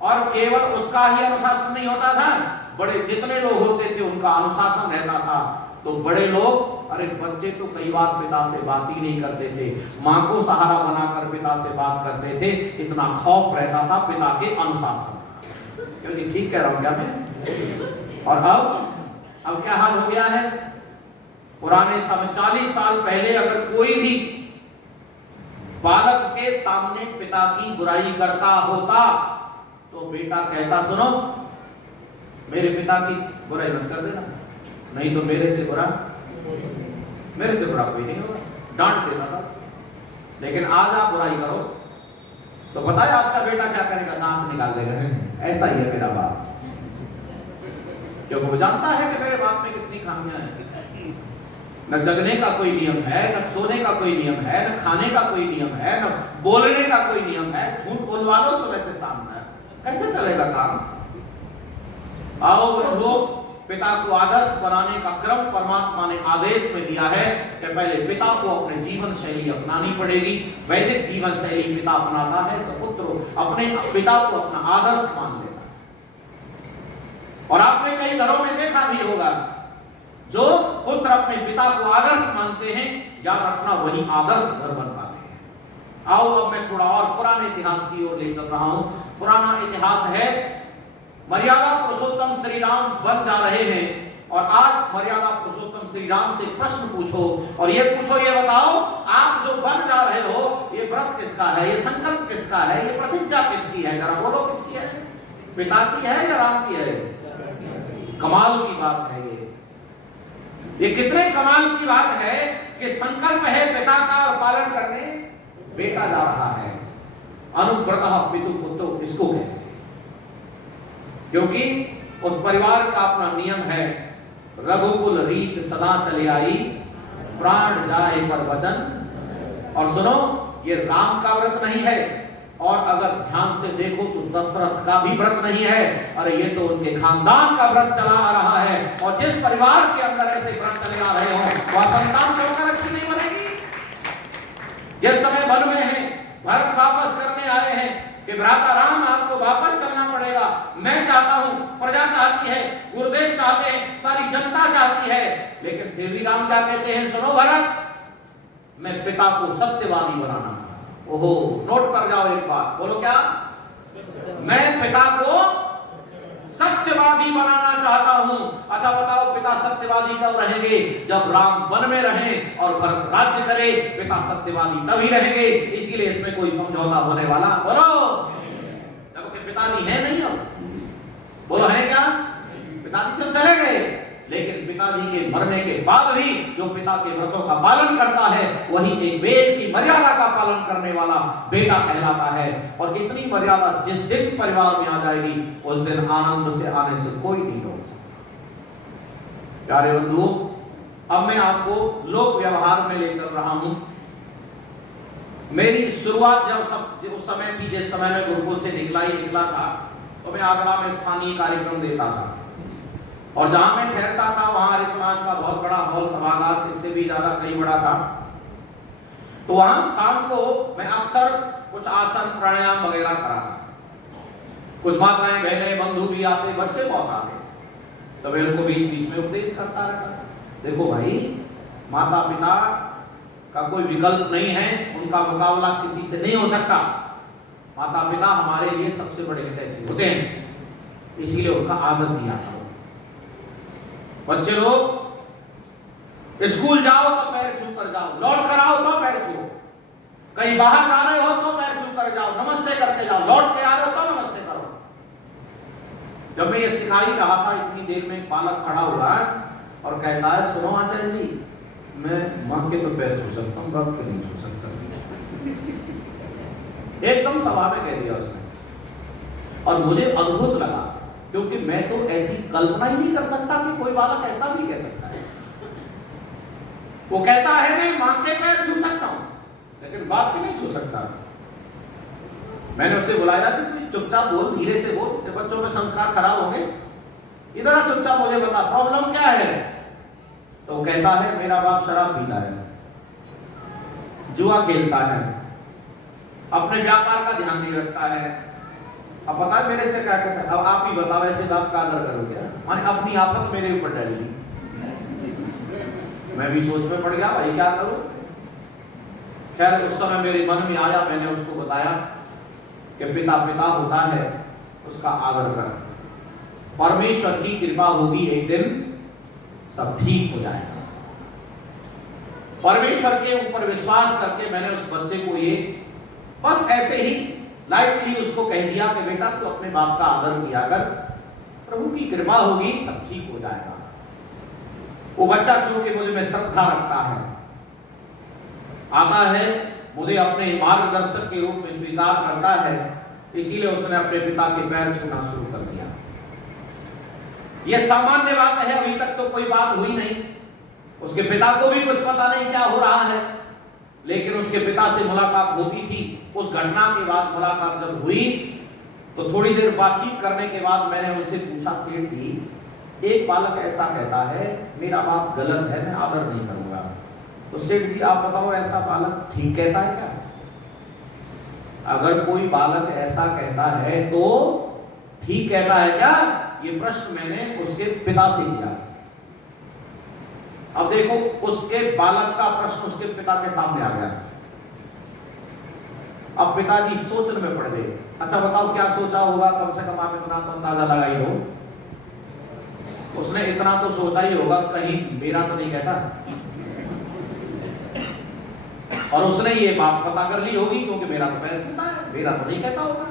और केवल उसका ही अनुशासन नहीं होता था, बड़े जितने लोग होते थे उनका अनुशासन रहता था। तो बड़े लोग, अरे बच्चे तो कई बार पिता से बात ही नहीं करते थे, मां को सहारा बनाकर पिता से बात करते थे, इतना खौफ रहता था पिता के अनुशासन। क्योंकि ठीक कह रहा हूं क्या मैं? और अब क्या हाल हो गया है? पुराने समय 40 साल पहले अगर कोई भी बालक के सामने पिता की बुराई करता होता तो बेटा कहता, सुनो, मेरे पिता की बुराई मत कर देना, नहीं तो मेरे से बुरा कोई नहीं होगा, डांट देता था। लेकिन आज आप बुराई करो तो पता है आज का बेटा क्या करेगा? दांत निकाल देगा। ऐसा ही है मेरा बाप, क्योंकि वो जानता है कि मेरे बाप में कितनी खामियां हैं। न जगने का कोई नियम है, न सोने का कोई नियम है, न खाने का कोई नियम है, न बोलने का कोई नियम है। झूठ बोलवा लो सुबह से शाम तक, कैसे चलेगा काम? आओ लोग पिता को आदर्श बनाने का क्रम परमात्मा ने आदेश में दिया है कि पहले पिता को अपने जीवन शैली अपनानी पड़ेगी। वैदिक जीवन शैली पिता अपनाता है तो पुत्र अपने पिता को अपना आदर्श मान लेता है। और आपने कई घरों में देखा भी होगा, जो पुत्र अपने पिता को आदर्श मानते हैं, याद रखना वही आदर्श घर बन पाते हैं। आओ अब मैं थोड़ा और पुराने इतिहास की ओर ले चल रहा हूं। पुराना इतिहास है, मर्यादा पुरुषोत्तम श्री राम बन जा रहे हैं और आज मर्यादा पुरुषोत्तम श्री राम से प्रश्न पूछो और ये पूछो, ये बताओ आप जो बन जा रहे हो, ये व्रत किसका है, ये संकल्प किसका है, ये प्रतिज्ञा किसकी है? जरा बोलो किसकी है? पिता की है या राम की है? कमाल की बात है ये कितने कमाल की बात है कि संकल्प है पिता का और पालन करने बेटा जा रहा है। अनुव्रतः पितु पुत्रो इसको कहते हैं, क्योंकि उस परिवार का अपना नियम है, रघुकुल रीत सदा चले आई, प्राण जाए पर वचन। और सुनो, ये राम का व्रत नहीं है, और अगर ध्यान से देखो तो दशरथ का भी व्रत नहीं है। अरे ये तो उनके खानदान का व्रत चला आ रहा है, और जिस परिवार के अंदर ऐसे व्रत चले आ रहे हो वह संतान चलकर अच्छी नहीं बनेगी। जिस समय वन में है, भरत वापस करने आए हैं कि भ्राता राम आपको वापस चलना पड़ेगा, मैं चाहता हूं, प्रजा चाहती है, गुरुदेव चाहते हैं, सारी जनता चाहती है, लेकिन फिर भी राम क्या कहते हैं? सुनो भरत, मैं पिता को सत्यवादी बनाना चाहता हूं। ओहो, नोट कर जाओ एक बात, बोलो क्या? मैं पिता को सत्यवादी बनाना चाहता हूं। अच्छा बताओ, पिता सत्यवादी कब रहेंगे? जब राम वन में रहे और भरत राज्य करे, पिता सत्यवादी तभी रहेंगे। इसीलिए इसमें कोई समझौता होने वाला, बोलो, जबकि पिताजी है नहीं। अब बोलो है क्या? पिताजी तो चले गए, लेकिन पिताजी के मरने के बाद भी जो पिता के व्रतों का पालन करता है, वही एक वेद की मर्यादा का पालन करने वाला बेटा कहलाता है। और इतनी मर्यादा जिस दिन परिवार में आ जाएगी, उस दिन आनंद से आने से कोई नहीं रोक सकता। प्यारे बंधु, अब मैं आपको लोक व्यवहार में ले चल रहा हूं। मेरी शुरुआत जब उस समय थी, जिस समय में गुरुकुल से निकला था, तो मैं आगरा में स्थानीय कार्यक्रम देता था, और जहां मैं ठहरता था वहां आर्य समाज का बहुत बड़ा हॉल सभागार, इससे भी ज्यादा कई बड़ा था। तो वहां शाम को मैं अक्सर कुछ आसन प्राणायाम वगैरह कराता। कुछ माताएं बहनें बंधु भी आते, बच्चे बहुत आते, तो मैं उनको बीच बीच में उपदेश करता रहता। देखो भाई, माता पिता का कोई विकल्प नहीं है, उनका मुकाबला किसी से नहीं हो सकता। माता पिता हमारे लिए सबसे बड़े हितैषी होते हैं, इसीलिए उनका आदर किया करो। बच्चे लोग स्कूल जाओ तो पैर छू कर जाओ, लौट कर आओ तो पैर छू, कहीं बाहर जा रहे हो तो पैर छू कर जाओ, नमस्ते करके जाओ, लौट के आ रहे हो तो नमस्ते करो। जब मैं ये सिखा ही रहा था, इतनी देर में एक बालक खड़ा हुआ और कहता है, सुनो आचार्य जी, मैं मां के तो पैर छू सकता हूं, बाप के नहीं छू सकता। एकदम सभा में कह दिया उसने, और मुझे अद्भुत लगा, क्योंकि मैं तो ऐसी कल्पना ही नहीं कर सकता कि कोई बालक ऐसा भी कह सकता है। वो कहता है मैं मां के पैर छू सकता हूं, लेकिन बाप के नहीं छू सकता। मैंने उसे बुलाया कि तू चुपचाप बोल, धीरे से बोल, तेरे बच्चों में संस्कार खराब होंगे, इधर आ चुपचाप, मुझे बता प्रॉब्लम क्या है। तो वो कहता है मेरा बाप शराब पीता है, जुआ खेलता है, अपने व्यापार का ध्यान नहीं रखता है। अब पता है मेरे से क्या कहता है? अब आप ही बताओ, ऐसे बात का आदर करो क्या? माने अपनी आफत मेरे ऊपर डाली। मैं भी सोच में पड़ गया, भाई क्या करूं। खैर उस समय मेरे मन में आया, मैंने उसको बताया कि पिता पिता होता है, उसका आदर कर, परमेश्वर की कृपा होगी, एक दिन सब ठीक हो जाएगा। परमेश्वर के ऊपर विश्वास करके मैंने उस बच्चे को ये बस ऐसे ही लाइटली उसको कह दिया कि बेटा तू अपने बाप का आदर किया कर, प्रभु की कृपा होगी, सब ठीक हो जाएगा। वो बच्चा चूंकि मुझे में श्रद्धा रखता है, आता है, मुझे अपने मार्गदर्शक के रूप में स्वीकार करता है, इसीलिए उसने अपने पिता के पैर छूना शुरू कर दिया। यह सामान्य बात है, अभी तक तो कोई बात हुई नहीं, उसके पिता को भी कुछ पता नहीं क्या हो रहा है, लेकिन उसके पिता से मुलाकात होती थी। उस घटना के बाद मुलाकात जब हुई तो थोड़ी देर बातचीत करने के बाद मैंने उनसे पूछा, सेठ जी एक बालक ऐसा कहता है मेरा बाप गलत है, मैं आदर नहीं करूंगा। तो सेठ जी आप बताओ ऐसा बालक ठीक कहता है क्या? अगर कोई बालक ऐसा कहता है तो ठीक कहता है क्या? ये प्रश्न मैंने उसके पिता से किया। अब देखो उसके बालक का प्रश्न उसके पिता के सामने आ गया। अब पिताजी सोचने में पड़ गए। अच्छा बताओ क्या सोचा होगा? कम से कम आप इतना तो अंदाजा लगा ही लो। उसने इतना तो सोचा ही होगा कहीं मेरा तो नहीं कहता, और उसने ये बात पता कर ली होगी क्योंकि मेरा तो पैर छूता है, मेरा तो नहीं कहता होगा।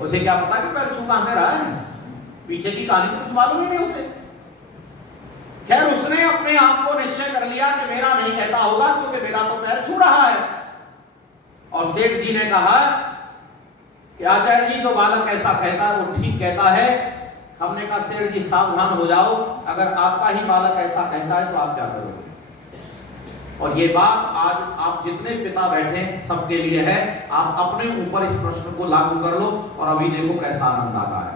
उसे क्या पता कि पैर छू कहां से रहा है? पीछे की कहानी तो कुछ मालूम ही नहीं उसे। खैर उसने अपने आप को निश्चय कर लिया कि मेरा नहीं कहता होगा क्योंकि मेरा तो पैर छू रहा है। और सेठ जी ने कहा कि आचार्य जी जो बालक ऐसा कहता है वो ठीक कहता है। हमने कहा सेठ जी सावधान हो जाओ, अगर आपका ही बालक ऐसा कहता है तो आप क्या करोगे? और ये बात आज आप जितने पिता बैठे हैं सबके लिए है। आप अपने ऊपर इस प्रश्न को लागू कर लो और अभी देखो कैसा आनंद आता है।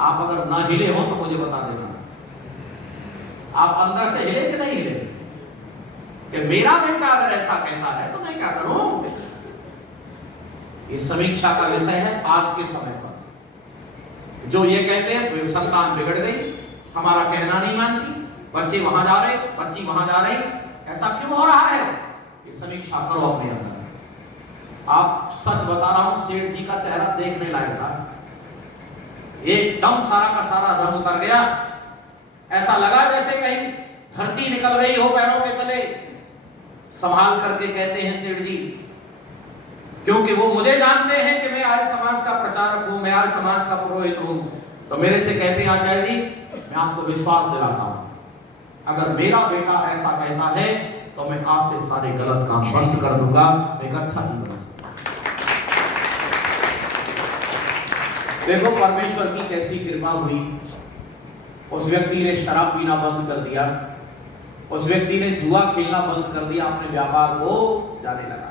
आप अगर ना हिले हो तो मुझे बता देना, आप अंदर से हिले कि नहीं हिले कि मेरा बेटा अगर ऐसा कहता है तो मैं क्या करूं? ये समीक्षा का विषय है आज के समय पर। जो ये कहते हैं संतान बिगड़ गई, हमारा कहना नहीं मानती, बच्चे वहां जा रहे, बच्ची वहां जा रही, ऐसा क्यों हो रहा है? ये समीक्षा करो अपने अंदर। आप सच बता रहा हूं, सेठ जी का चेहरा देखने लायक था। एकदम सारा का सारा रंग उतर गया। ऐसा लगा जैसे कहीं धरती निकल गई हो पैरों के तले। संभाल करके कहते हैं सेठ जी, क्योंकि वो मुझे जानते हैं कि मैं आर्य समाज का प्रचारक हूं, मैं आर्य समाज का पुरोहित हूं। तो मेरे से कहते हैं आचार्य जी मैं आपको विश्वास दिलाता हूं, अगर मेरा बेटा ऐसा कहता है तो मैं आज से सारे गलत काम बंद कर दूंगा, एक अच्छा जीवन बना सकूंगा। देखो परमेश्वर की कैसी कृपा हुई। उस व्यक्ति ने शराब पीना बंद कर दिया, उस व्यक्ति ने जुआ खेलना बंद कर दिया, अपने व्यापार को जाने लगा।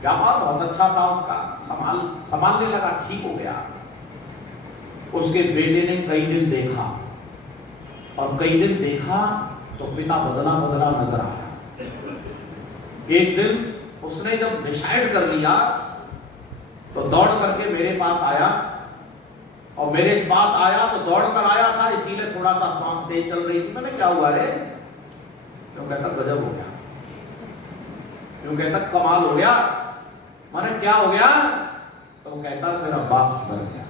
व्यापार बहुत अच्छा था उसका, संभालने लगा, ठीक हो गया। उसके बेटे ने कई दिन देखा, और कई दिन देखा तो पिता बदला बदला नजर आया। एक दिन उसने जब डिसाइड कर लिया तो दौड़ करके मेरे पास आया, और मेरे पास आया तो दौड़ कर आया था, इसीलिए थोड़ा सा सांस तेज चल रही थी। मैंने क्या हुआ रे? क्यों कहता गजब हो गया, क्यों कहता कमाल हो गया। मैंने क्या हो गया? तो कहता मेरा बाप सुधर गया।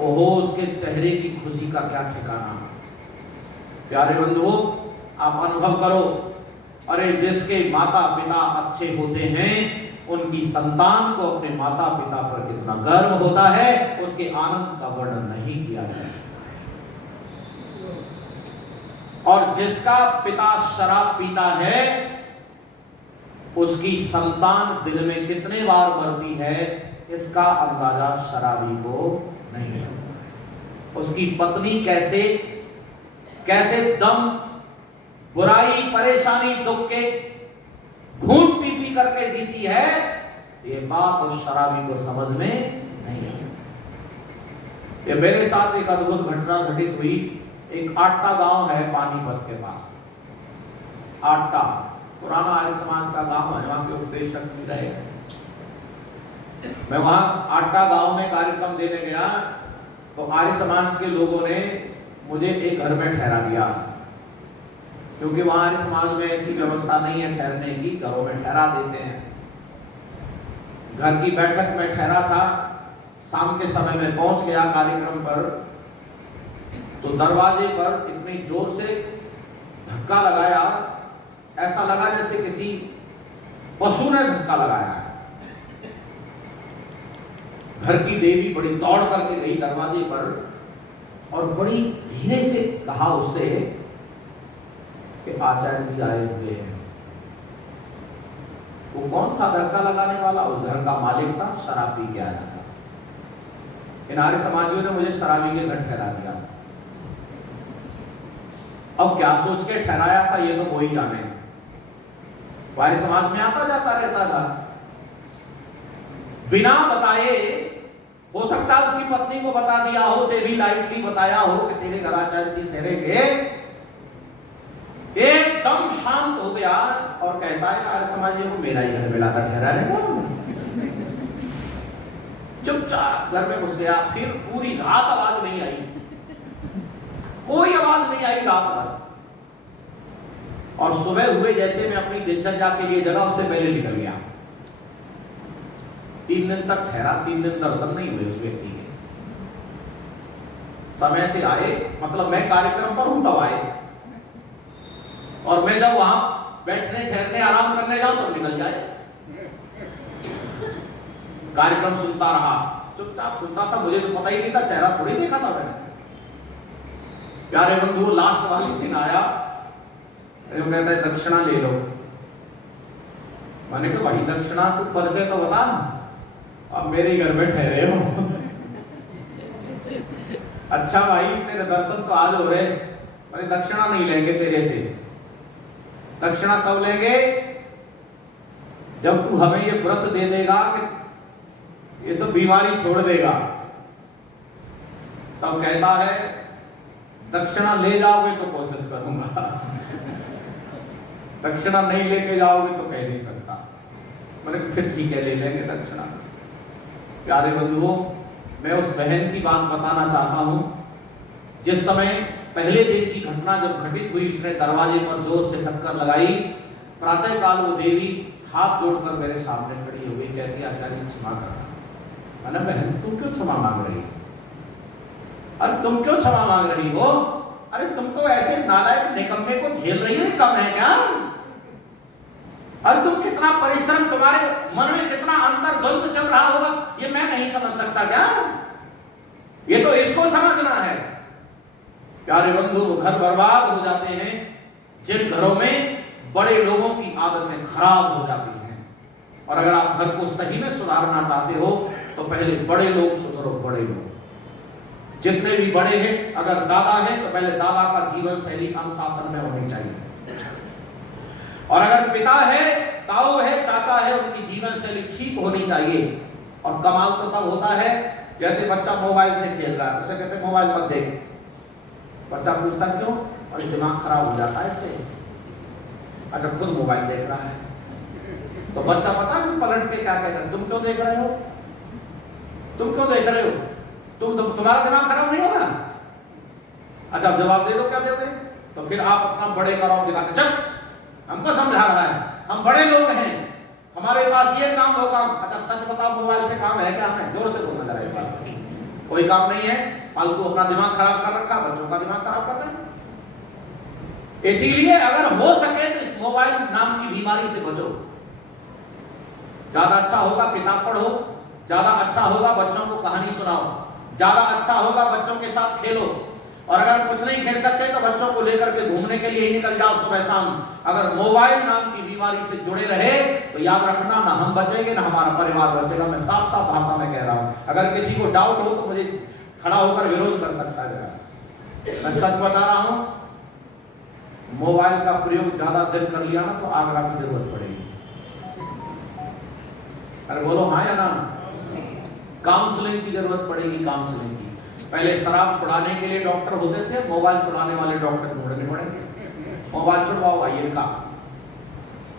ओहो, उसके चेहरे की खुशी का क्या ठिकाना। प्यारे बंधुओं आप अनुभव करो, अरे जिसके माता पिता अच्छे होते हैं उनकी संतान को अपने माता पिता पर कितना गर्व होता है, उसके आनंद का वर्णन नहीं किया जा सकता। और जिसका पिता शराब पीता है उसकी संतान दिन में कितने बार मरती है इसका अंदाजा शराबी को नहीं है। उसकी पत्नी कैसे कैसे दम बुराई परेशानी दुख के घूंट पी पी करके जीती है, ये बात उस शराबी को समझ में नहीं आई। ये मेरे साथ एक अद्भुत घटना घटित हुई। एक आट्टा गांव है पानीपत के पास। आट्टा पुराना आर्य समाज का गांव है, वहां के उपदेशक भी रहे। मैं वहां आट्टा गांव में कार्यक्रम देने गया तो आर्य समाज के लोगों ने मुझे एक घर में ठहरा दिया, क्योंकि वहां आर्य समाज में ऐसी व्यवस्था नहीं है ठहरने की, घरों में ठहरा देते हैं। घर की बैठक में ठहरा था, शाम के समय में पहुंच गया कार्यक्रम पर, तो दरवाजे पर इतनी जोर से धक्का लगाया, ऐसा लगा जैसे किसी पशु ने धक्का लगाया है। घर की देवी बड़ी दौड़ करके गई दरवाजे पर और बड़ी धीरे से कहा उससे कि आचार्य जी आए हुए हैं। वो कौन था धक्का लगाने वाला? उस घर का मालिक था, शराब पी के आया था। इन आर्य समाजियों ने मुझे शराबी के घर ठहरा दिया। अब क्या सोच के ठहराया था ये तो वही जाने। आर्य समाज में आता जाता रहता था, बिना बताए हो सकता है उसकी पत्नी को बता दिया हो, उसे भी लाइटली बताया हो कि तेरे घर आचार्य जी ठहरेंगे। एकदम शांत हो गया और कहता है आर्य समाज जी को मेरा ही घर में लाकर ठहरा लेगा। चुपचाप घर में घुस गया। फिर पूरी रात आवाज नहीं आई, कोई आवाज नहीं आई रात भर। और सुबह हुए जैसे मैं अपनी दिनचर्या के लिए जगह, उससे पहले निकल गया। 3 दिन तक ठहरा, 3 दिन दर्शन नहीं हुए उस व्यक्ति के। समय से आए, मतलब मैं कार्यक्रम पर हूं तब आए, और मैं जब वहां बैठने ठहरने आराम करने जाऊं तो निकल जाए। कार्यक्रम सुनता रहा, चुपचाप सुनता था, मुझे तो पता ही नहीं था, चेहरा थोड़ी देखा था मैंने। प्यारे बंधु, लास्ट वाले दिन आया, तो कहता है दक्षिणा ले लो। मैंने कहा भाई दक्षिणा तू परिचय तो बता, अब मेरे घर में ठहरे हो। अच्छा भाई तेरे दर्शन तो आज हो रहे, अरे दक्षिणा नहीं लेंगे तेरे से। दक्षिणा तब लेंगे जब तू हमें ये व्रत दे देगा कि ये सब बीमारी छोड़ देगा। तब कहता है दक्षिणा ले जाओगे तो कोशिश करूंगा, दक्षिणा नहीं लेके जाओगे तो कह नहीं सकता। मैंने फिर ठीक है ले लेंगे दक्षिणा। प्यारे बंधुओं, मैं उस बहन की बात बताना चाहता हूं, जिस समय पहले दिन की घटना जब घटित हुई, उसने दरवाजे पर जोर से ठक्कर लगाई। प्रातः काल वो देवी हाथ जोड़कर मेरे सामने खड़ी हो गई, कहती आचार्य क्षमा करना। मैंने बहन तुम क्यों क्षमा मांग रही? अरे तुम क्यों क्षमा मांग रही हो? अरे तुम तो ऐसे नालायक निकम्मे को झेल रही हो, कम है क्या? अरे तुम कितना परिश्रम, तुम्हारे मन में कितना अंतर द्वंद चल रहा होगा, ये मैं नहीं समझ सकता क्या? ये तो इसको समझना है। प्यारे बंधु, घर बर्बाद हो जाते हैं जिन घरों में बड़े लोगों की आदतें खराब हो जाती हैं। और अगर आप घर को सही में सुधारना चाहते हो तो पहले बड़े लोग सुधरो। बड़े लोग जितने भी बड़े हैं, अगर दादा है तो पहले दादा का जीवन शैली अनुशासन में होनी चाहिए, और अगर पिता है, ताऊ है, चाचा है, उनकी जीवन शैली ठीक होनी चाहिए। और कमाल तो तब होता है जैसे बच्चा मोबाइल से खेल रहा है, उसे कहते हैं मोबाइल मत देख। बच्चा पूछता क्यों, और दिमाग खराब हो जाता है इससे। अच्छा खुद मोबाइल देख रहा है तो बच्चा पता है पलट के क्या कहता है, तुम क्यों देख रहे हो, तुम क्यों देख रहे हो, तुम्हारा दिमाग खराब नहीं होगा? अच्छा जवाब दे दो, क्या देते? तो फिर आप अपना बड़े का रौब दिखाते, जब हमको समझा रहा है, हम बड़े लोग हैं, हमारे पास ये काम होगा। अच्छा सच बताओ, मोबाइल से काम है क्या? हमें जोर से बोलना जरा एक बार, कोई काम नहीं है, फालतू अपना दिमाग खराब कर रखा, बच्चों का दिमाग खराब कर रहे हैं। इसीलिए अगर हो सके तो इस मोबाइल नाम की बीमारी से बचो। ज्यादा अच्छा होगा किताब पढ़ो, ज्यादा अच्छा होगा बच्चों को कहानी सुनाओ, ज्यादा अच्छा होगा बच्चों के साथ खेलो। और अगर कुछ नहीं खेल सकते तो बच्चों को लेकर के घूमने के लिए ही निकल जाओ सुबह शाम। अगर मोबाइल नाम की बीमारी से जुड़े रहे तो याद रखना, ना हम बचेंगे ना हमारा परिवार बचेगा। मैं साफ साफ भाषा में कह रहा हूं। अगर किसी को डाउट हो तो मुझे खड़ा होकर विरोध कर सकता है। मैं सच बता रहा हूं, मोबाइल का प्रयोग ज्यादा देर कर लिया ना तो आगरा की जरूरत पड़ेगी। अरे बोलो हाँ या ना? काउंसलिंग की जरूरत पड़ेगी, काउंसलिंग की। पहले शराब छुड़ाने के लिए डॉक्टर होते थे, मोबाइल छुड़ाने वाले डॉक्टर ढूंढने पड़ेंगे। मोबाइल छुड़वाओ भाई इनका,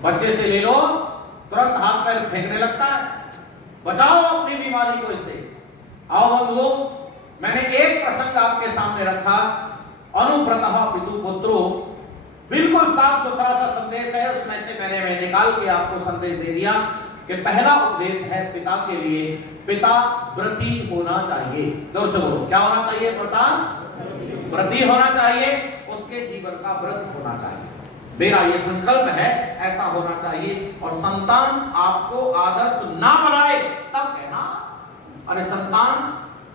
बच्चे से ले लो, तुरंत हाथ पैर फेंकने लगता है। बचाओ अपनी बीमारी को इससे। आओ बंधुओं, मैंने एक प्रसंग आपके सामने रखा, अनुव्रतः पितु पुत्रो, बिल्कुल साफ सुथरा सा संदेश है, उसमें से मैंने निकाल के आपको संदेश दे दिया कि पहला उपदेश है पिता के लिए, पिता व्रती होना चाहिए। दर्शकों क्या होना चाहिए? पिता व्रती होना चाहिए, उसके जीवन का व्रत होना चाहिए। मेरा ये संकल्प है, ऐसा होना चाहिए। और संतान आपको आदर्श ना बनाए तब कहना। अरे संतान,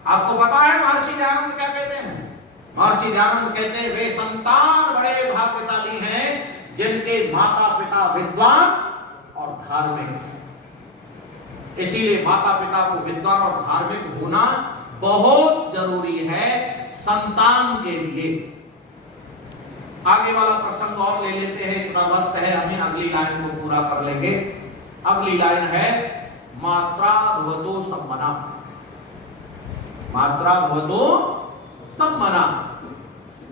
आपको पता है महर्षि दयानंद क्या कहते हैं? महर्षि दयानंद कहते हैं वे संतान बड़े भाग्यशाली हैं जिनके माता पिता विद्वान और धार्मिक हैं। इसीलिए माता पिता को विद्वान और धार्मिक होना बहुत जरूरी है संतान के लिए। आगे वाला प्रसंग और ले लेते हैं, इतना वक्त है, हमें अगली लाइन को पूरा कर लेंगे। अगली लाइन है मात्रा भवतो सम्मना। मात्रा भवतो सम्मना।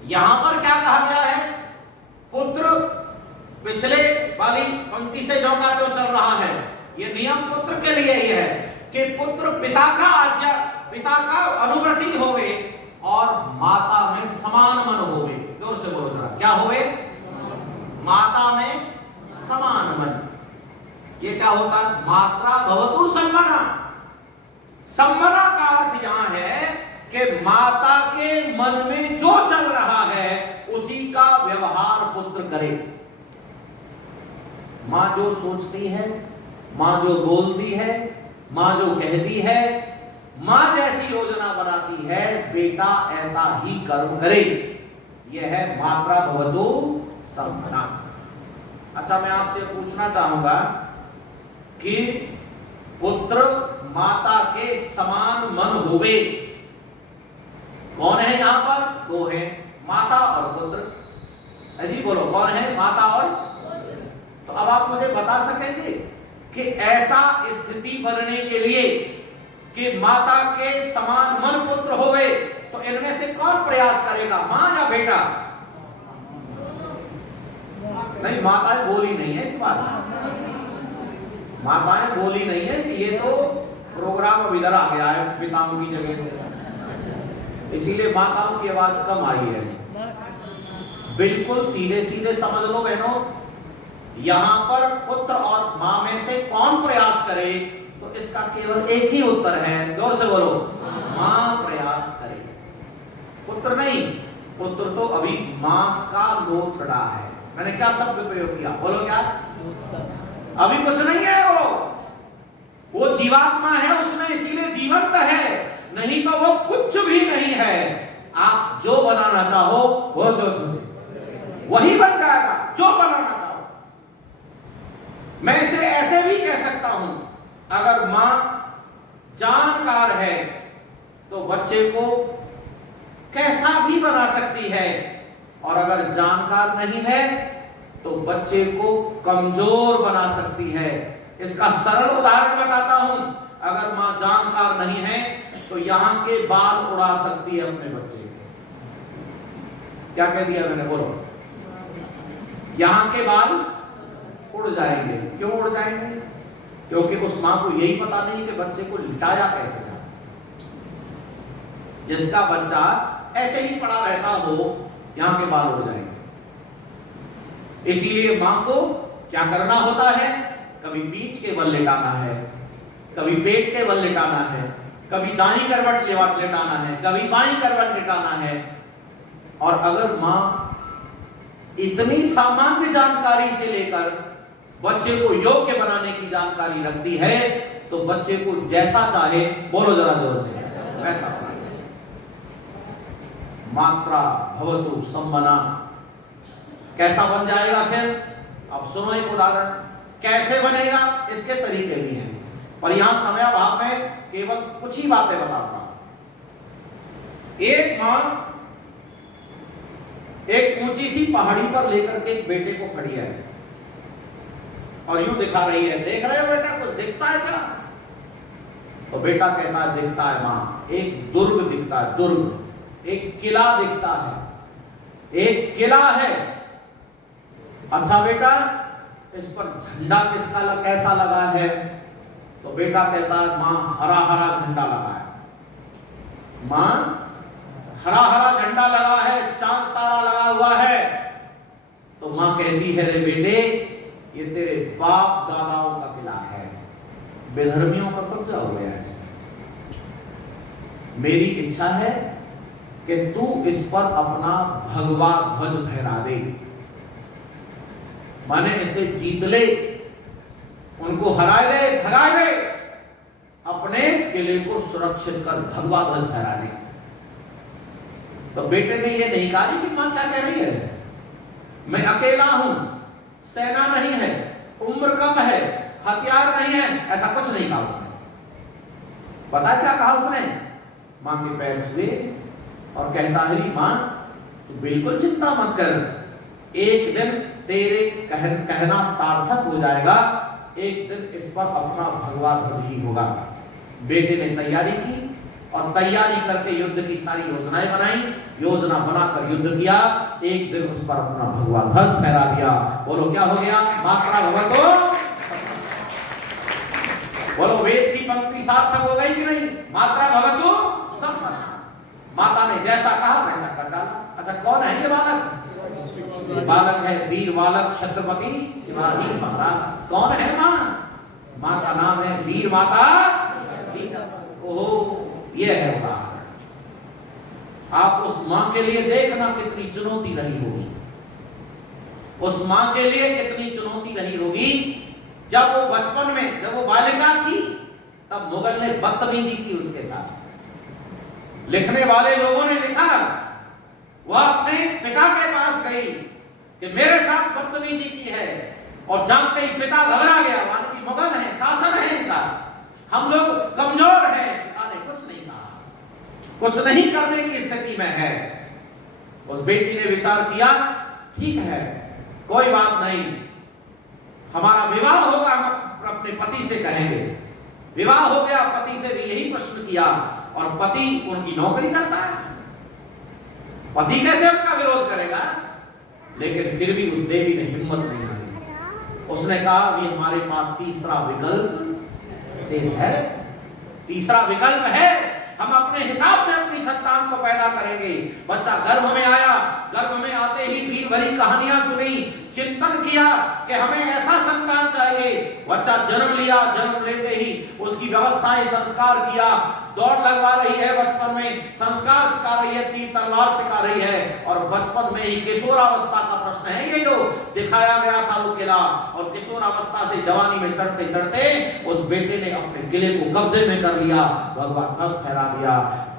यहां पर क्या कहा गया है? पुत्र पिछले वाली पंक्ति से जो का जो चल रहा है, ये नियम पुत्र के लिए ही है कि पुत्र पिता का अनुवर्ती होवे और माता में समान मन होवे। जोर से बोलो जरा, क्या होवे? माता में समान मन। ये क्या होता है? मात्रा भवतु सम्मना। सम्मना का अर्थ यहां है कि माता के मन में जो चल रहा है उसी का व्यवहार पुत्र करे। मां जो सोचती है, मां जो बोलती है, मां जो कहती है, मां जैसी योजना बनाती है, बेटा ऐसा ही कर्म करे। यह है मात्रा भवतु सम्मना। अच्छा, मैं आपसे पूछना चाहूंगा कि पुत्र माता के समान मन होवे, कौन है यहां पर? दो है, माता और पुत्र। अजी बोलो, कौन है? माता और। तो अब आप मुझे बता सकेंगे कि ऐसा स्थिति बनने के लिए कि माता के समान मन पुत्र होवे, तो इनमें से कौन प्रयास करेगा, मां या बेटा? नहीं, माताएं बोली नहीं है इस बार। माताएं बोली नहीं है कि ये तो प्रोग्राम अब इधर आ गया है पिताओं की जगह से, इसीलिए माताओं की आवाज कम आई है। बिल्कुल सीधे सीधे समझ लो बहनों, यहां पर पुत्र और मां में से कौन प्रयास करे, तो इसका केवल एक ही उत्तर है। जोर से बोलो, मां प्रयास करे, पुत्र नहीं। पुत्र तो अभी मांस का लोथड़ा है। मैंने क्या शब्द प्रयोग किया? बोलो क्या? अभी कुछ नहीं है, वो जीवात्मा है उसमें, इसीलिए जीवंत है, नहीं तो वो कुछ भी नहीं है। आप जो बनाना चाहो वो जो वही बन जाएगा, जो बनाना चाहो। मैं इसे ऐसे भी कह सकता हूं, अगर मां जानकार है तो बच्चे को कैसा भी बना सकती है, और अगर जानकार नहीं है तो बच्चे को कमजोर बना सकती है। इसका सरल उदाहरण बताता हूं, अगर मां जानकार नहीं है तो यहां के बाल उड़ा सकती है अपने बच्चे के। क्या कह दिया मैंने? बोलो, यहां के बाल उड़ जाएंगे। क्यों उड़ जाएंगे? क्योंकि उस मां को यही पता नहीं कि बच्चे को लिटाया कैसे जाए। जिसका बच्चा ऐसे ही पड़ा रहता हो, यहां के बाल उड़ जाएंगे। इसीलिए मां को क्या करना होता है? कभी पीठ के बल लेटाना है, कभी पेट के बल लेटाना है, कभी दाईं करवट लेटाना है, कभी बाईं करवट लेटाना है। और अगर मां इतनी सामान्य जानकारी से लेकर बच्चे को योग्य बनाने की जानकारी रखती है, तो बच्चे को जैसा चाहे, बोलो जरा जोर से, वैसा बना सकती। मात्रा भवतु सम्मना। कैसा बन जाएगा फिर? अब सुनो एक उदाहरण, कैसे बनेगा इसके तरीके भी हैं, पर यहां समय अभाव में केवल कुछ ही बातें बताऊंगा। एक मां एक ऊंची सी पहाड़ी पर लेकर के एक बेटे को खड़ी है और यूं दिखा रही है, देख रहे हो बेटा, कुछ दिखता है क्या? तो बेटा कहता है, दिखता है मां, एक दुर्ग दिखता है, दुर्ग, एक किला दिखता है, एक किला है। अच्छा बेटा, इस पर झंडा कैसा लगा है? तो बेटा कहता है, मां हरा हरा झंडा लगा है। मां हरा हरा झंडा लगा है, चांद तारा लगा हुआ है। तो मां कहती है, रे बेटे, ये तेरे बाप दादाओं का किला है, बेधर्मियों का कब्जा हो गया है इसमें। मेरी इच्छा है कि तू इस पर अपना भगवा ध्वज फहरा दे, माने इसे जीत ले, उनको हराए दे, भगाए दे, अपने किले को सुरक्षित कर भगवा ध्वज फहरा दे। तो बेटे ने ये नहीं कहा कि मां क्या कह रही है, मैं अकेला हूं, सेना नहीं है, उम्र कम है, हथियार नहीं है, ऐसा कुछ नहीं कहा उसने। पता क्या कहा उसने? मां के पैर छुए और कहता है, मां तू बिल्कुल चिंता मत कर, एक दिन तेरे कहना सार्थक हो जाएगा, एक दिन इस पर अपना भगवा ध्वज ही होगा। बेटे ने तैयारी की और तैयारी करके युद्ध की सारी योजनाएं बनाई, योजना बनाकर युद्ध किया। एक दिन उस पर अपना भगवा ध्वज फहरा दिया। बोलो क्या हो गया? मात्रा भगवतो, बोलो वेद की पंक्ति सार्थक हो गई कि नहीं? मात्रा भगवतो संपन्न। माता ने जैसा कहा वैसा कर डाला। अच्छा कौन है ये बालक? बालक है वीर बालक छत्रपति शिवाजी महाराज। कौन है माँ? माँ का नाम है वीर माता। ओहो ये है उदाहरण। आप उस माँ के लिए देखना कितनी चुनौती रही होगी, उस माँ के लिए कितनी चुनौती रही होगी। जब वो बचपन में, जब वो बालिका थी, तब मुगल ने बदतमीजी की उसके साथ। लिखने वाले लोगों ने लिखा, वह अपने पिता के पास गई कि मेरे साथ बदतमीजी की है, और जानते ही पिता घबरा गया। मानो कि मुगल है, शासन है इनका, हम लोग कमजोर हैं। पिता ने कुछ नहीं कहा, कुछ नहीं करने की स्थिति में है। उस बेटी ने विचार किया, ठीक है कोई बात नहीं, हमारा विवाह होगा, हम अपने पति से कहेंगे। विवाह हो गया, पति से भी यही प्रश्न किया, और पति उनकी नौकरी करता है, पति कैसे उनका विरोध करेगा। लेकिन फिर भी उस देवी ने हिम्मत नहीं हारी। उसने कहा अभी हमारे पास तीसरा विकल्प शेष है, तीसरा विकल्प है, हम अपने हिसाब से अपनी संतान को पैदा करेंगे। बच्चा गर्भ में आया, गर्भ में आते ही वीर भरी कहानियां सुनी, चिंतन किया कि हमें ऐसा संतान चाहिए। बच्चा जन्म लिया, जन्म लेते ही उसकी व्यवस्थाएं, संस्कार किया, दौड़ लगवा रही है बचपन में, संस्कार सिखा रही है, तीर तलवार सिखा रही है, और बचपन में ही किशोरावस्था का प्रश्न है ये जो दिखाया गया था वो किला। और किशोरावस्था से जवानी में चढ़ते चढ़ते उस बेटे ने अपने किले को कब्जे में कर लिया, भगवान ध्वज फहरा दिया।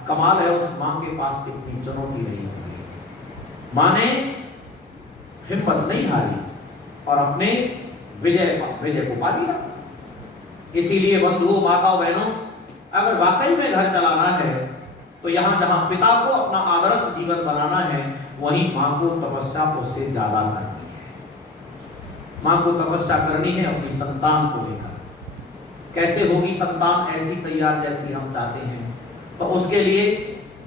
कमाल है उस मां के पास कितनी चुनौती नहीं होगी। मां ने हिम्मत नहीं हारी और अपने विजय को पा लिया। इसीलिए बंधुओं, माताओं, बहनों, अगर वाकई में घर चलाना है तो यहां जहां पिता को अपना आदर्श जीवन बनाना है, वहीं मां को तपस्या उससे ज्यादा करनी है। मां को तपस्या करनी है अपनी संतान को लेकर। कैसे होगी संतान ऐसी तैयार जैसी हम चाहते हैं? तो उसके लिए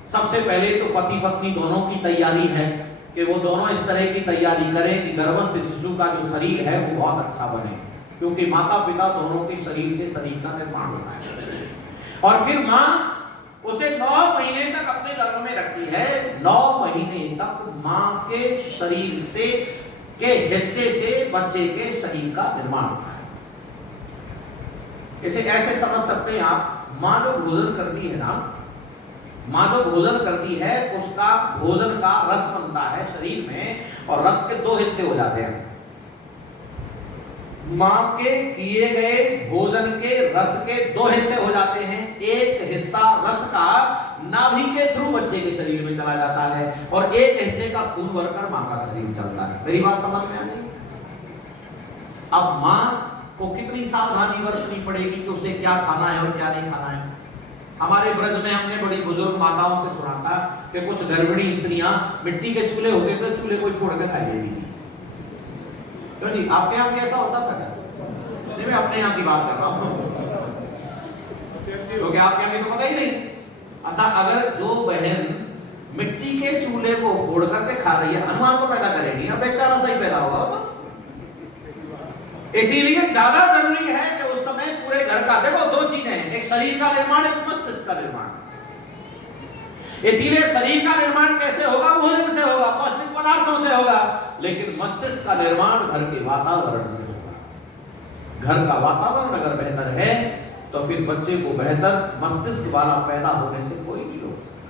सबसे पहले तो पति पत्नी दोनों की तैयारी है कि वो दोनों इस तरह की तैयारी करें कि गर्भस्थ शिशु का जो शरीर है वो बहुत अच्छा बने, क्योंकि माता पिता दोनों के शरीर से शरीर का निर्माण होता है। और फिर माँ उसे 9 महीने तक अपने गर्भ में रखती है। 9 महीने तक माँ के शरीर से के हिस्से से बच्चे के शरीर का निर्माण होता है। इसे ऐसे समझ सकते हैं आप, माँ जो भोजन करती है ना, माँ जो भोजन करती है उसका भोजन का रस बनता है शरीर में, और रस के 2 हिस्से हो जाते हैं। माँ के किए गए भोजन के रस के 2 हिस्से हो जाते हैं। एक हिस्सा रस का नाभि के थ्रू बच्चे के शरीर में चला जाता है, और एक हिस्से का खून भरकर माँ का शरीर चलता है। मेरी बात समझ में आ गई? अब माँ को कितनी सावधानी बरतनी पड़ेगी कि उसे क्या खाना है और क्या नहीं खाना है। हमारे ब्रज में हमने बड़ी बुजुर्ग माताओं से सुना था कि कुछ गर्भिणी स्त्रियां मिट्टी के चूल्हे होते थे, चूल्हे को फोड़ के खा लेती थी। क्यों जी, आपके यहाँ भी ऐसा होता था क्या? नहीं, मैं अपने यहाँ की बात कर रहा हूँ, क्योंकि आपके यहाँ की तो पता ही नहीं। अच्छा, अगर जो बहन मिट्टी के चूल्हे को फोड़ करके खा रही है, हनुमान को पैदा करेगी ना, बेचारा सही पैदा होगा तो। इसीलिए ज्यादा जरूरी है कि उस समय पूरे घर का, देखो 2 चीजें हैं, एक शरीर का निर्माण, एक मस्तिष्क का निर्माण। इसीलिए शरीर का निर्माण कैसे होगा? भोजन से होगा, पौष्टिक पदार्थों से होगा, लेकिन मस्तिष्क का निर्माण घर के वातावरण से होगा। घर का वातावरण अगर बेहतर है तो फिर बच्चे को बेहतर मस्तिष्क वाला पैदा होने से कोई नहीं रोक सकता।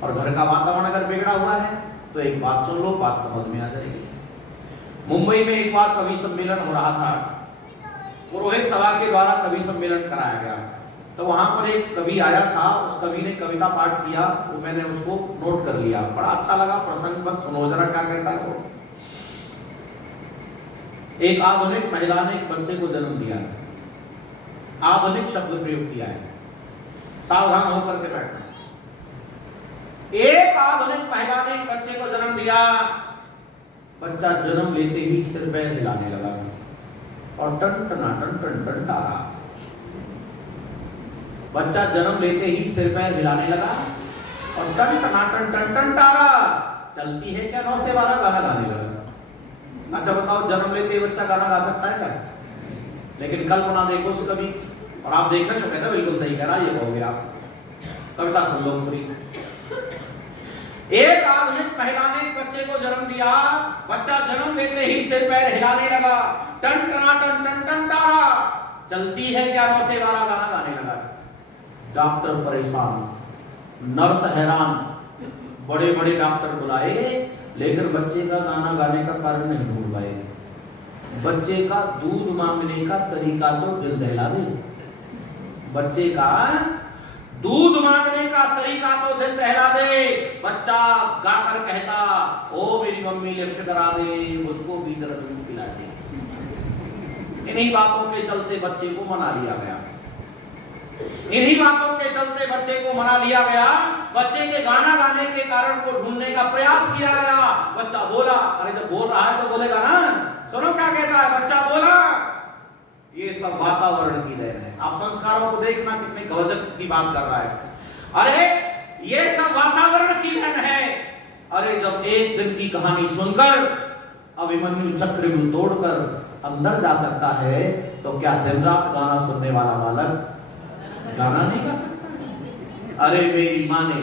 और घर का वातावरण अगर बिगड़ा हुआ है तो एक बात सुन लो, बात समझ में आ जाएगी। मुंबई में एक बार कवि सम्मेलन हो रहा था, पुरोहित सभा के द्वारा कवि सम्मेलन कराया गया। तो वहां पर एक कवि आया था, उस कवि ने कविता पाठ किया, तो मैंने उसको नोट कर लिया, बड़ा अच्छा लगा प्रसंग। बस सुनो जरा क्या कहता है वो। एक आधुनिक महिला ने एक बच्चे को जन्म दिया। आधुनिक शब्द प्रयोग किया है, सावधान होकर के बैठना। एक आधुनिक महिला ने एक बच्चे को जन्म दिया। बच्चा जन्म लेते ही सिर पैर हिलाने लगा और टन टना टन टन टन डाला। बच्चा जन्म लेते ही सिर पैर हिलाने लगा और टन टनाटन टन टन टारा चलती है क्या 9 से 12 गाना गाने लगा। अच्छा बताओ, जन्म लेते ही बच्चा गाना गा सकता है क्या? लेकिन कल्पना देखो उस कवि, और आप देखा जो कहता बिल्कुल सही कह रहा, ये कहोगे आप। कविता सुन लो पूरी। एक आधुनिक महिला ने बच्चे को जन्म दिया, बच्चा जन्म लेते ही सिर पैर हिलाने लगा, टन टनाटन टन टन टारा चलती है क्या 9 से 12 गाना गाने लगा। डॉक्टर परेशान, नर्स हैरान, बड़े बड़े डॉक्टर बुलाए, लेकिन बच्चे का गाना गाने का कारण नहीं ढूंढ पाए। बच्चे का दूध मांगने का तरीका तो दिल दहला दे, बच्चे का दूध मांगने का तरीका तो दिल दहला दे। बच्चा गाकर कहता, ओ मेरी मम्मी लिफ्ट करा दे, मुझको भी जरा दूध पिला दे। इन्हीं बातों के चलते बच्चे को मना लिया गया, इन्हीं बातों के चलते बच्चे को मना लिया गया। बच्चे के गाना गाने के कारण को ढूंढने का प्रयास किया गया। बच्चा बोला, अरे जब बोल रहा है तो बोलेगा ना, सुनो क्या कहता है। बच्चा बोला, ये सब वातावरण की देन है। आप संस्कारों को देखना कितने गजब की बात कर रहा है। अरे ये सब वातावरण की देन है। अरे जब एक दिन की कहानी सुनकर अभिमन्यु चक्रव्यूह तोड़कर अंदर जा सकता है, तो क्या दिन रात गाना सुनने वाला बालक गाना नहीं गा सकता है? अरे मेरी माँ ने,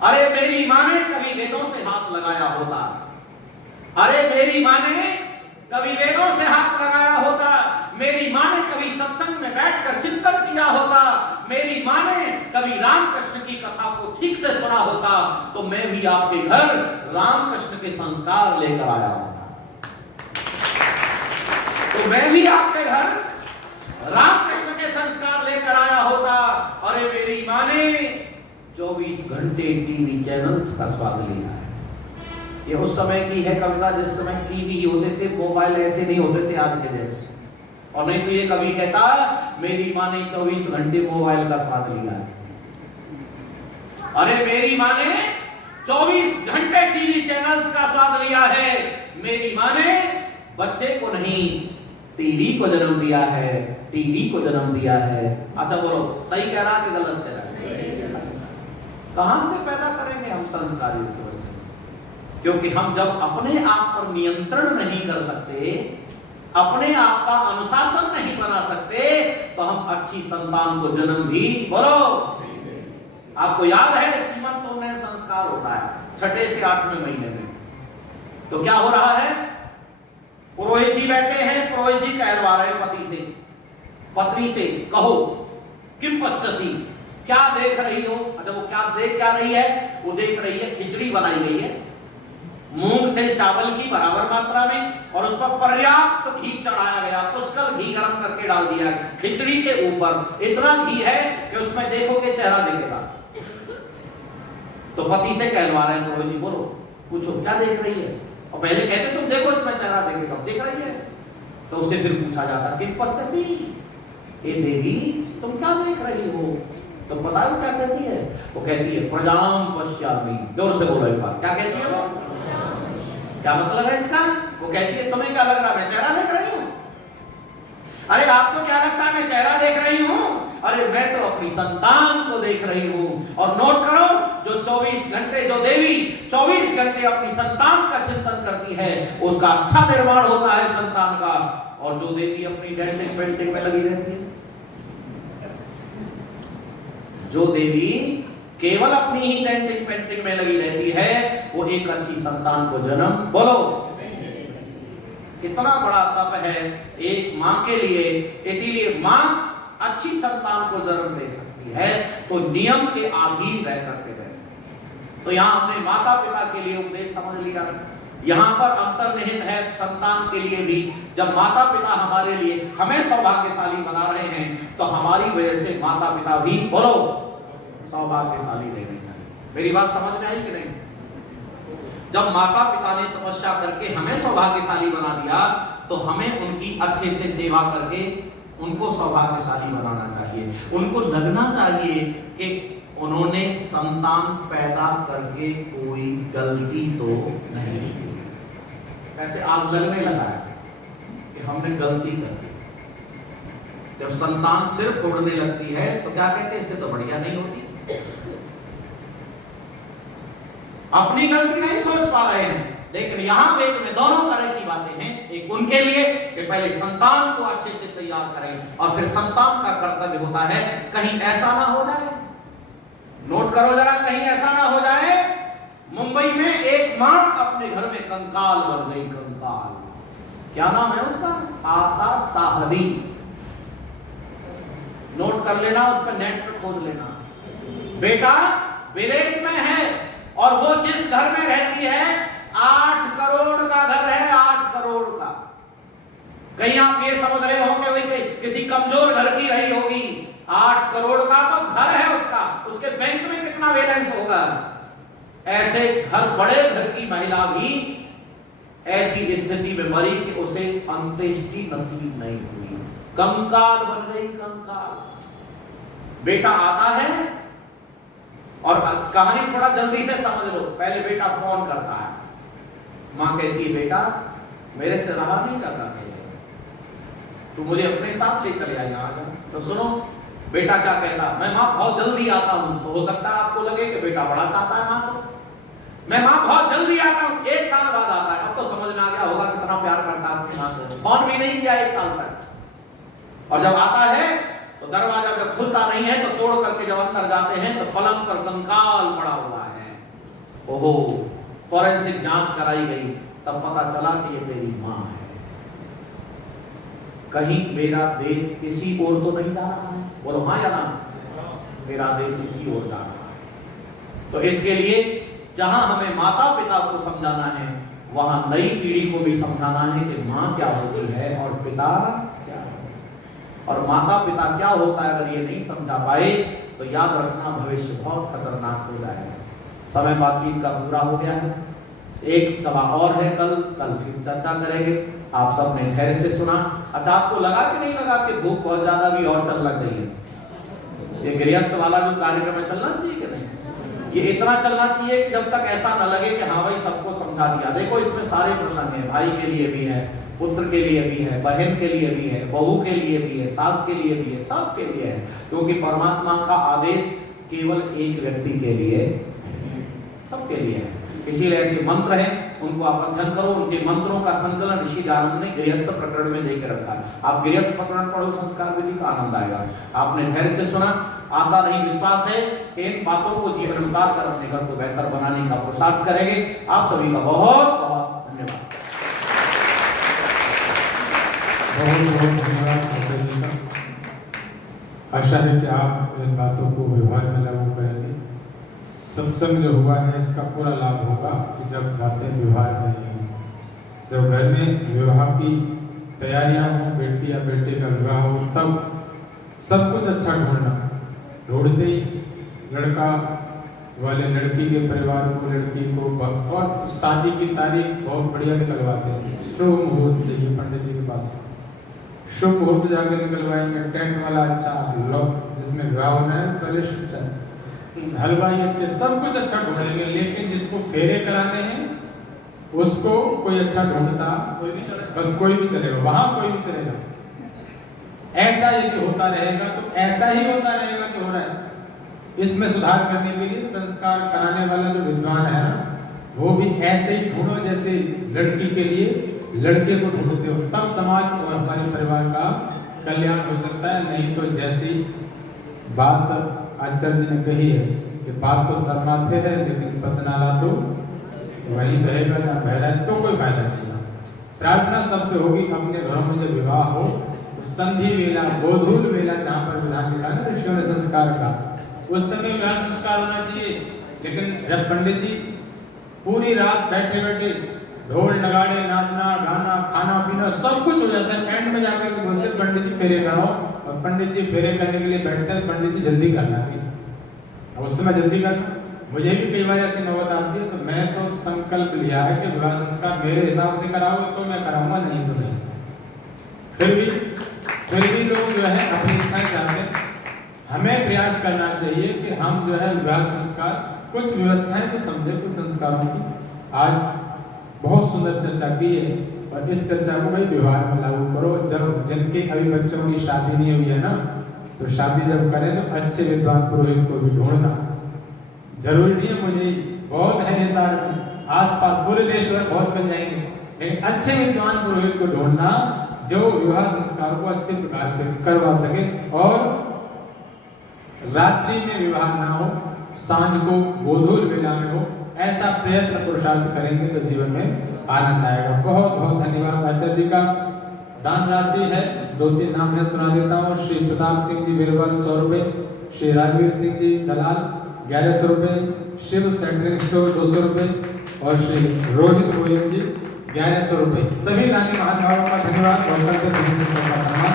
अरे मेरी माँ ने कभी वेदों से हाथ लगाया होता, अरे मेरी माँ ने कभी वेदों से हाथ लगाया होता, मेरी माँ ने कभी सत्संग में बैठकर चिंतन किया होता, मेरी माँ ने कभी रामकृष्ण की कथा को ठीक से सुना होता, तो मैं भी आपके घर रामकृष्ण के संस्कार लेकर आया होता। तो मैं भी आपके घर रामकृष्ण के संस्कार लेकर आया होता। अरे मेरी माँ ने 24 घंटे टीवी चैनल्स का स्वाद लिया है। ये उस समय की है कविता जिस समय टीवी होते थे, मोबाइल ऐसे नहीं होते थे आज के जैसे। और नहीं तो ये कवि कहता, मेरी माँ ने 24 घंटे मोबाइल का स्वाद लिया है। अरे मेरी माँ ने 24 घंटे टीवी चैनल्स का स्वाद लिया है। मेरी माँ ने बच्चे को नहीं, टीवी को जन्म दिया है, टीवी को जन्म दिया है। अच्छा बोलो, सही कह रहा कि गलत कह रहा? कहां से पैदा करेंगे हम संस्कारी बच्चे? क्योंकि हम जब अपने आप पर नियंत्रण नहीं कर सकते, अपने आप का अनुशासन नहीं बना सकते, तो हम अच्छी संतान को जन्म भी, बोलो, आपको याद है श्रीमंत उन्नयन संस्कार होता है 6 से 8वें महीने में। तो क्या हो रहा है, पुरोहित जी बैठे हैं, पुरोहित जी कहलवा रहे पति से, पत्नी से, कहो किम पश्यसी, क्या देख रही हो? अच्छा वो क्या देख क्या रही है? वो देख रही है खिचड़ी बनाई गई है मूंग तेल चावल की बराबर मात्रा में, और उस पर पर्याप्त घी चढ़ाया गया, पुष्कल घी गर्म करके डाल दिया खिचड़ी के ऊपर। इतना घी है कि उसमें देखोगे चेहरा दिखेगा। तो पति से कहलवा रहे हैं पुरोहित जी, बोलो पूछो क्या देख रही है? और पहले कहते तुम देखो इसमें चेहरा दिखेगा, देख रही है। तो उससे फिर पूछा जाता कि पश्यसी, ए देवी तुम क्या देख रही हो? तो पता है वो क्या कहती है? वो कहती है प्रजाम पश्यामि। जोर से बोलो एक बार, क्या कहती है वो? क्या मतलब है इसका? वो कहती है तुम्हें क्या लग रहा मैं चेहरा देख रही हूँ? अरे आपको क्या लगता है मैं चेहरा देख रही हूँ? अरे मैं तो अपनी संतान को देख रही हूँ। और नोट करो, जो 24 घंटे, जो देवी 24 घंटे अपनी संतान का चिंतन करती है, उसका अच्छा निर्माण होता है संतान का। और जो देवी अपनी डेंटिंग पेंटिंग में लगी रहती है, जो देवी केवल अपनी ही डेंटिंग पेंटिंग में लगी रहती है, वो एक अच्छी संतान को जन्म, बोलो कितना बड़ा तप है एक माँ के लिए। इसीलिए माँ अच्छी संतान को जन्म दे सकती है तो नियम के अधीन रह करके दे सकती है। तो यहाँ हमने माता पिता के लिए उपदेश समझ लिया, यहाँ पर अंतर्निहित है संतान के लिए भी। जब माता पिता हमारे लिए हमें सौभाग्यशाली बना रहे हैं, तो हमारी वजह से माता पिता भी, बोलो, सौभाग्यशाली रहने चाहिए। मेरी बात समझ में आई कि नहीं? जब माता पिता ने तपस्या करके हमें सौभाग्यशाली बना दिया, तो हमें उनकी अच्छे से सेवा करके उनको सौभाग्यशाली बनाना चाहिए। उनको लगना चाहिए कि उन्होंने संतान पैदा करके कोई गलती तो नहीं की। ऐसे आज लगने लगा है कि हमने गलती कर दी। जब संतान सिर फोड़ने लगती है तो क्या कहते हैं, इससे तो बढ़िया नहीं होती। अपनी गलती नहीं सोच पा रहे हैं, लेकिन यहां वेद में दोनों तरह की बातें हैं। एक उनके लिए कि पहले संतान को अच्छे से तैयार करें, और फिर संतान का कर्तव्य होता है कहीं ऐसा ना हो जाए, नोट करो जरा, कहीं ऐसा ना हो जाए मुंबई में एक मां अपने घर में कंकाल बन गई। कंकाल, क्या नाम है उसका? आशा साहनी। नोट कर लेना, उस पर नेट पे खोज लेना। बेटा विदेश में है और वो जिस घर में रहती है 8 करोड़ का घर है, 8 करोड़ का। कहीं आप ये समझ रहे हो कि वही किसी कमजोर घर की रही होगी। 8 करोड़ का तो घर है उसका, उसके बैंक में कितना बैलेंस होगा। ऐसे घर, बड़े घर की महिला भी ऐसी स्थिति में मरी कि उसे अंत्येष्टि नसीब नहीं हुई, कंकाल बन गई। कंकाल। बेटा आता है और कहानी थोड़ा जल्दी से समझ लो। पहले बेटा फोन करता है, मां कहती है बेटा मेरे से रहा नहीं जाता है, तू मुझे अपने साथ ले चले आया आ जा। तो सुनो बेटा क्या कहता, मैं मां बहुत जल्दी आता हूं। तो हो सकता है आपको लगे कि बेटा बड़ा चाहता है मां को। मैं मां बहुत जल्दी आता हूं, 1 साल बाद आता है। अब तो समझ में आ गया होगा कितना प्यार करता है अपनी मां को। फोन भी नहीं किया 1 साल तक। और जब आता है तो दरवाजा जब खुलता नहीं है तो तोड़ करके जब अंदर जाते हैं तो पलंग पर कंकाल पड़ा हुआ है। ओहो, फॉरेंसिक जांच कराई गई, तब पता चला कि ये तेरी मां है। कहीं मेरा देश इसी ओर तो नहीं जा रहा है? बोलो हाँ या ना? मेरा देश इसी ओर जा रहा है। तो इसके लिए जहां हमें माता पिता को समझाना है, वहां नई पीढ़ी को भी समझाना है कि मां क्या होती है और पिता क्या होता है, और माता पिता क्या होता है। अगर ये नहीं समझा पाए तो याद रखना भविष्य बहुत खतरनाक हो जाएगा। समय बातचीत का पूरा हो गया है। एक सभा और है कल फिर चर्चा करेंगे। आप सब ने धैर्य से सुना। अच्छा, आपको लगा कि नहीं लगा कि भूख बहुत ज्यादा भी और चलना चाहिए? ये गृहस्थ वाला जो कार्यक्रम है चलना चाहिए कि नहीं? ये इतना चलना चाहिए कि जब तक ऐसा न लगे कि हाँ भाई सबको समझा दिया। देखो इसमें सारे प्रसंग हैं, भाई के लिए भी है, पुत्र के लिए भी है, बहन के लिए भी है, बहू के लिए भी है, सास के लिए भी है, सबके लिए है। क्योंकि परमात्मा का आदेश केवल एक व्यक्ति के लिए, सबके लिए है। इसीलिए ऐसे मंत्र हैं, उनको आप अध्ययन करो। उनके मंत्रों का संकलन ऋषि दयानंद ने गृहस्थ प्रकरण में देकर रखा है। आप गृहस्थ प्रकरण पढ़ो, संस्कार विधि का आनंद आएगा। आपने धैर्य से सुना। आशा नहीं विश्वास है कि इन बातों को जीवन में उतार कर अपने घर को बेहतर बनाने का पुरुषार्थ करेंगे। आप सभी का बहुत बहुत धन्यवाद। बहुत बहुत धन्यवाद आचार्य जी का। आशा है कि आप इन बातों को व्यवहार में लागू करेंगे। सत्संग जो हुआ है इसका पूरा लाभ होगा कि जब बातें व्यवहार में नहीं हों, जब घर में विवाह की तैयारियां हों, बेटी या बेटे का विवाह हो, तब सब कुछ अच्छा ढूंढते ही लड़का वाले लड़की के परिवार को, लड़की को, और शादी की तारीख बहुत बढ़िया निकलवाते हैं। शुभ मुहूर्त चाहिए पंडित जी के पास, शुभ मुहूर्त जाकर निकलवाएंगे। टेंट वाला अच्छा, लोग जिसमें विवाह होना है पहले अच्छा, हलवाई अच्छे, सब कुछ अच्छा ढूंढेंगे। लेकिन जिसको फेरे कराने हैं उसको कोई अच्छा ढूंढता कोई भी चलेगा, बस कोई भी चलेगा, वहां कोई भी चलेगा। ऐसा यदि होता रहेगा तो ऐसा ही होता रहेगा तो हो रहा है। इसमें सुधार करने के लिए संस्कार कराने वाला जो विद्वान है ना, वो भी ऐसे ही ढूंढो जैसे लड़की के लिए लड़के को ढूंढते हो, तब समाज और हमारे परिवार का कल्याण हो सकता है। नहीं तो जैसी बात आचार्य जी ने कही है कि बाप को सर माथे है लेकिन पतनाला तो वहीं रहेगा जहाँ बह रहा है, तो कोई फायदा नहीं। प्रार्थना सबसे होगी अपने घरों में जब विवाह हो, संधि वेला, गोधूल वेला, जहाँ पर विधान लिखा है ऋषियों ने संस्कार का, उस समय विवाह संस्कार होना चाहिए। लेकिन जब पंडित जी पूरी रात बैठे बैठे ढोल नगाड़े, नाचना गाना, खाना पीना सब कुछ हो जाता है, एंड में जाकर के बोलते पंडित जी फेरे कराओ, और पंडित जी फेरे करने के लिए बैठते हैं, पंडित जी जल्दी करना भी, उस समय जल्दी करना। मुझे भी कई बार ऐसी नौबत आती है, तो मैं तो संकल्प लिया है कि विवाह संस्कार मेरे हिसाब से कराओगे तो मैं कराऊंगा, नहीं तो नहीं। फिर भी लोग जो है अपनी इच्छाएं चाहते हैं। हमें प्रयास करना चाहिए कि हम जो है विवाह संस्कार, कुछ व्यवस्थाएं तो समझे, कुछ संस्कारों की। आज बहुत सुंदर चर्चा की है। और इस चर्चा को भाई व्यवहार में लागू करो। जब जिनके अभी बच्चों की शादी नहीं हुई है ना, तो शादी जब करें तो अच्छे विद्वान पुरोहित को भी ढूंढना। जरूरी नहीं है मुझे बहुत है हिसार में, आसपास पूरे देश में बहुत बन जाएंगे, लेकिन अच्छे विद्वान पुरोहित को ढूंढना जो विवाह संस्कार को अच्छे प्रकार से करवा सके, और रात्रि में विवाह ना हो, सांझ को गोधूल वेला में हो। ऐसा प्रयत्न पुरुषार्थ करेंगे तो जीवन में आनंद आएगा। बहुत बहुत धन्यवाद। आचार्य जी का दान राशि है, 2-3 नाम है, सुना देता हूँ। श्री प्रताप सिंह जी बेरवत 100 रुपये, श्री राजवीर सिंह जी दलाल 1100 रुपये, शिव सेंटरिंग स्टोर 200 रुपये और श्री रोहित गोयल जी 1100 रुपये। सभी दानी महानुभावों का धन्यवाद और सबका सम्मान।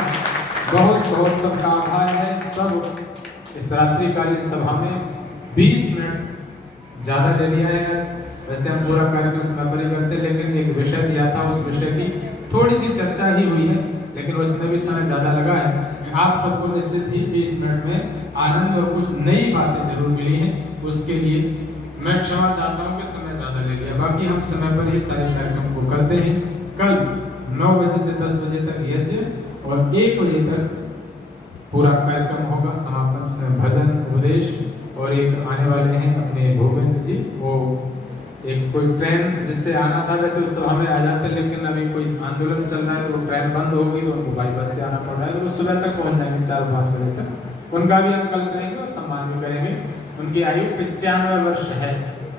बहुत बहुत सबका आभार है। सब इस रात्रिकालीन सभा में 20 मिनट ज़्यादा दे दिया है। वैसे हम पूरा कार्यक्रम समय पर ही करते, लेकिन एक विषय दिया था, उस विषय की थोड़ी सी चर्चा ही हुई है, लेकिन उसमें भी समय ज़्यादा लगा है। आप सबको निश्चित ही 20 मिनट में आनंद और कुछ नई बातें जरूर मिली हैं। उसके लिए मैं क्षमा चाहता हूँ कि समय ज़्यादा ले लिया। बाकी हम समय पर ही सारे कार्यक्रम को करते हैं। कल 9 बजे से 10 बजे तक यज्ञ और 1 बजे तक पूरा कार्यक्रम होगा। समापन से भजन उपदेश, और एक आने वाले हैं अपने भूपेंद्र जी, वो एक कोई ट्रेन जिससे आना था, वैसे उस सभा में आ जाते, लेकिन अभी कोई आंदोलन चल रहा है तो ट्रेन बंद हो गई, तो उनको बाई बस से आना पड़ रहा है, तो वो सुबह तक पहुंच जाएंगे 4-5 बजे तक। उनका भी हम कल सुनेंगे और सम्मान भी करेंगे। उनकी आयु 95 वर्ष है।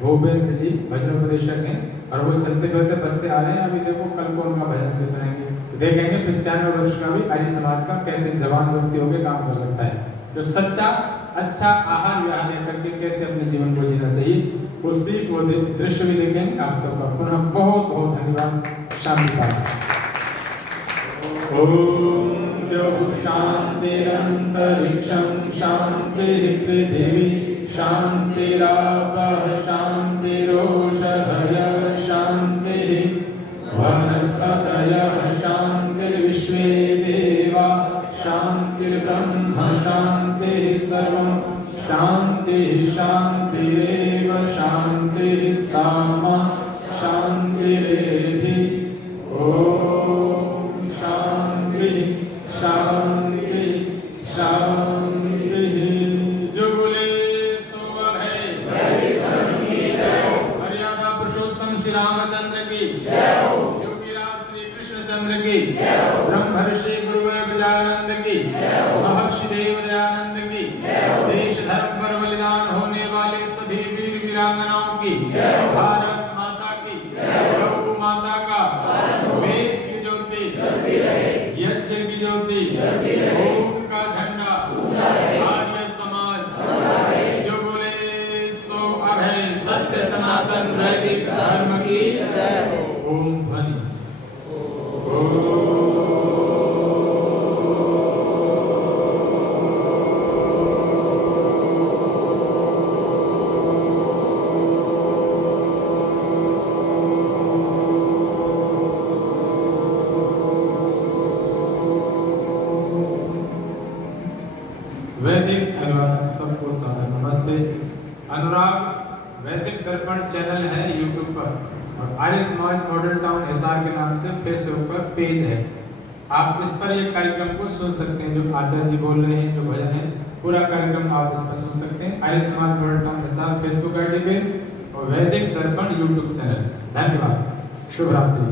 भूपेंद्र जी भजनोपदेशक हैं और वो चलते फिरते बस से आ रहे हैं। अभी देखो कल को उनका भजन भी सुनेंगे, देखेंगे 95 वर्ष का भी आर्य समाज का कैसे जवान व्यक्ति होकर काम कर सकता है, जो सच्चा अच्छा आहार विहार लेकर के कैसे अपने जीवन को जीना चाहिए, वो सीख वो दृश्य भी देखेंगे। आप सबका पुनः बहुत बहुत धन्यवाद। शांति पाठ। ओम द्यौः शान्तिरन्तरिक्षं शान्तिः पृथिवी शान्तिरापः शान्तिरोषधयः शान्तिः वनस्पतयः शान्तिर्विश्वे देवा शान्तिर्ब्रह्म शान्तिः सर्वं शान्तिः शान्तिरेव शान्तिः सामा शान्तिरेधि। ओम शान्ति शान्ति शान्तिः। जुगुले सोवर है मर्यादा पुरुषोत्तम श्री रामचंद्र की, योगीराज श्री कृष्णचंद्र की, ब्रह्मर्षि गुरुवर गजानंद की, महर्षि देव दयानंद की, देश धर्म पर बलिदान होने वाले सभी वीर वीरांगनाओं की, भारत माता की, गौ माता का, वेद की ज्योति, यज्ञ की ज्योति, ओम का झंडा, आर्य समाज जो बोले सो अभय, सत्य सनातन वैदिक धर्म की जय हो। ओम ध्वनि। वैदिक अनुवादक सबको सादर नमस्ते। अनुराग वैदिक दर्पण चैनल है यूट्यूब पर, और आर्य समाज मॉडल टाउन हिसार के नाम से फेसबुक पर पेज है। आप इस पर एक कार्यक्रम को सुन सकते हैं, जो आचार्य जी बोल रहे हैं, जो भजन है, पूरा कार्यक्रम आप इस पर सुन सकते हैं। Arya Samaj model town Hisar Facebook ID पे और वैदिक दर्पण यूट्यूब चैनल। धन्यवाद। शुभ रात्रि।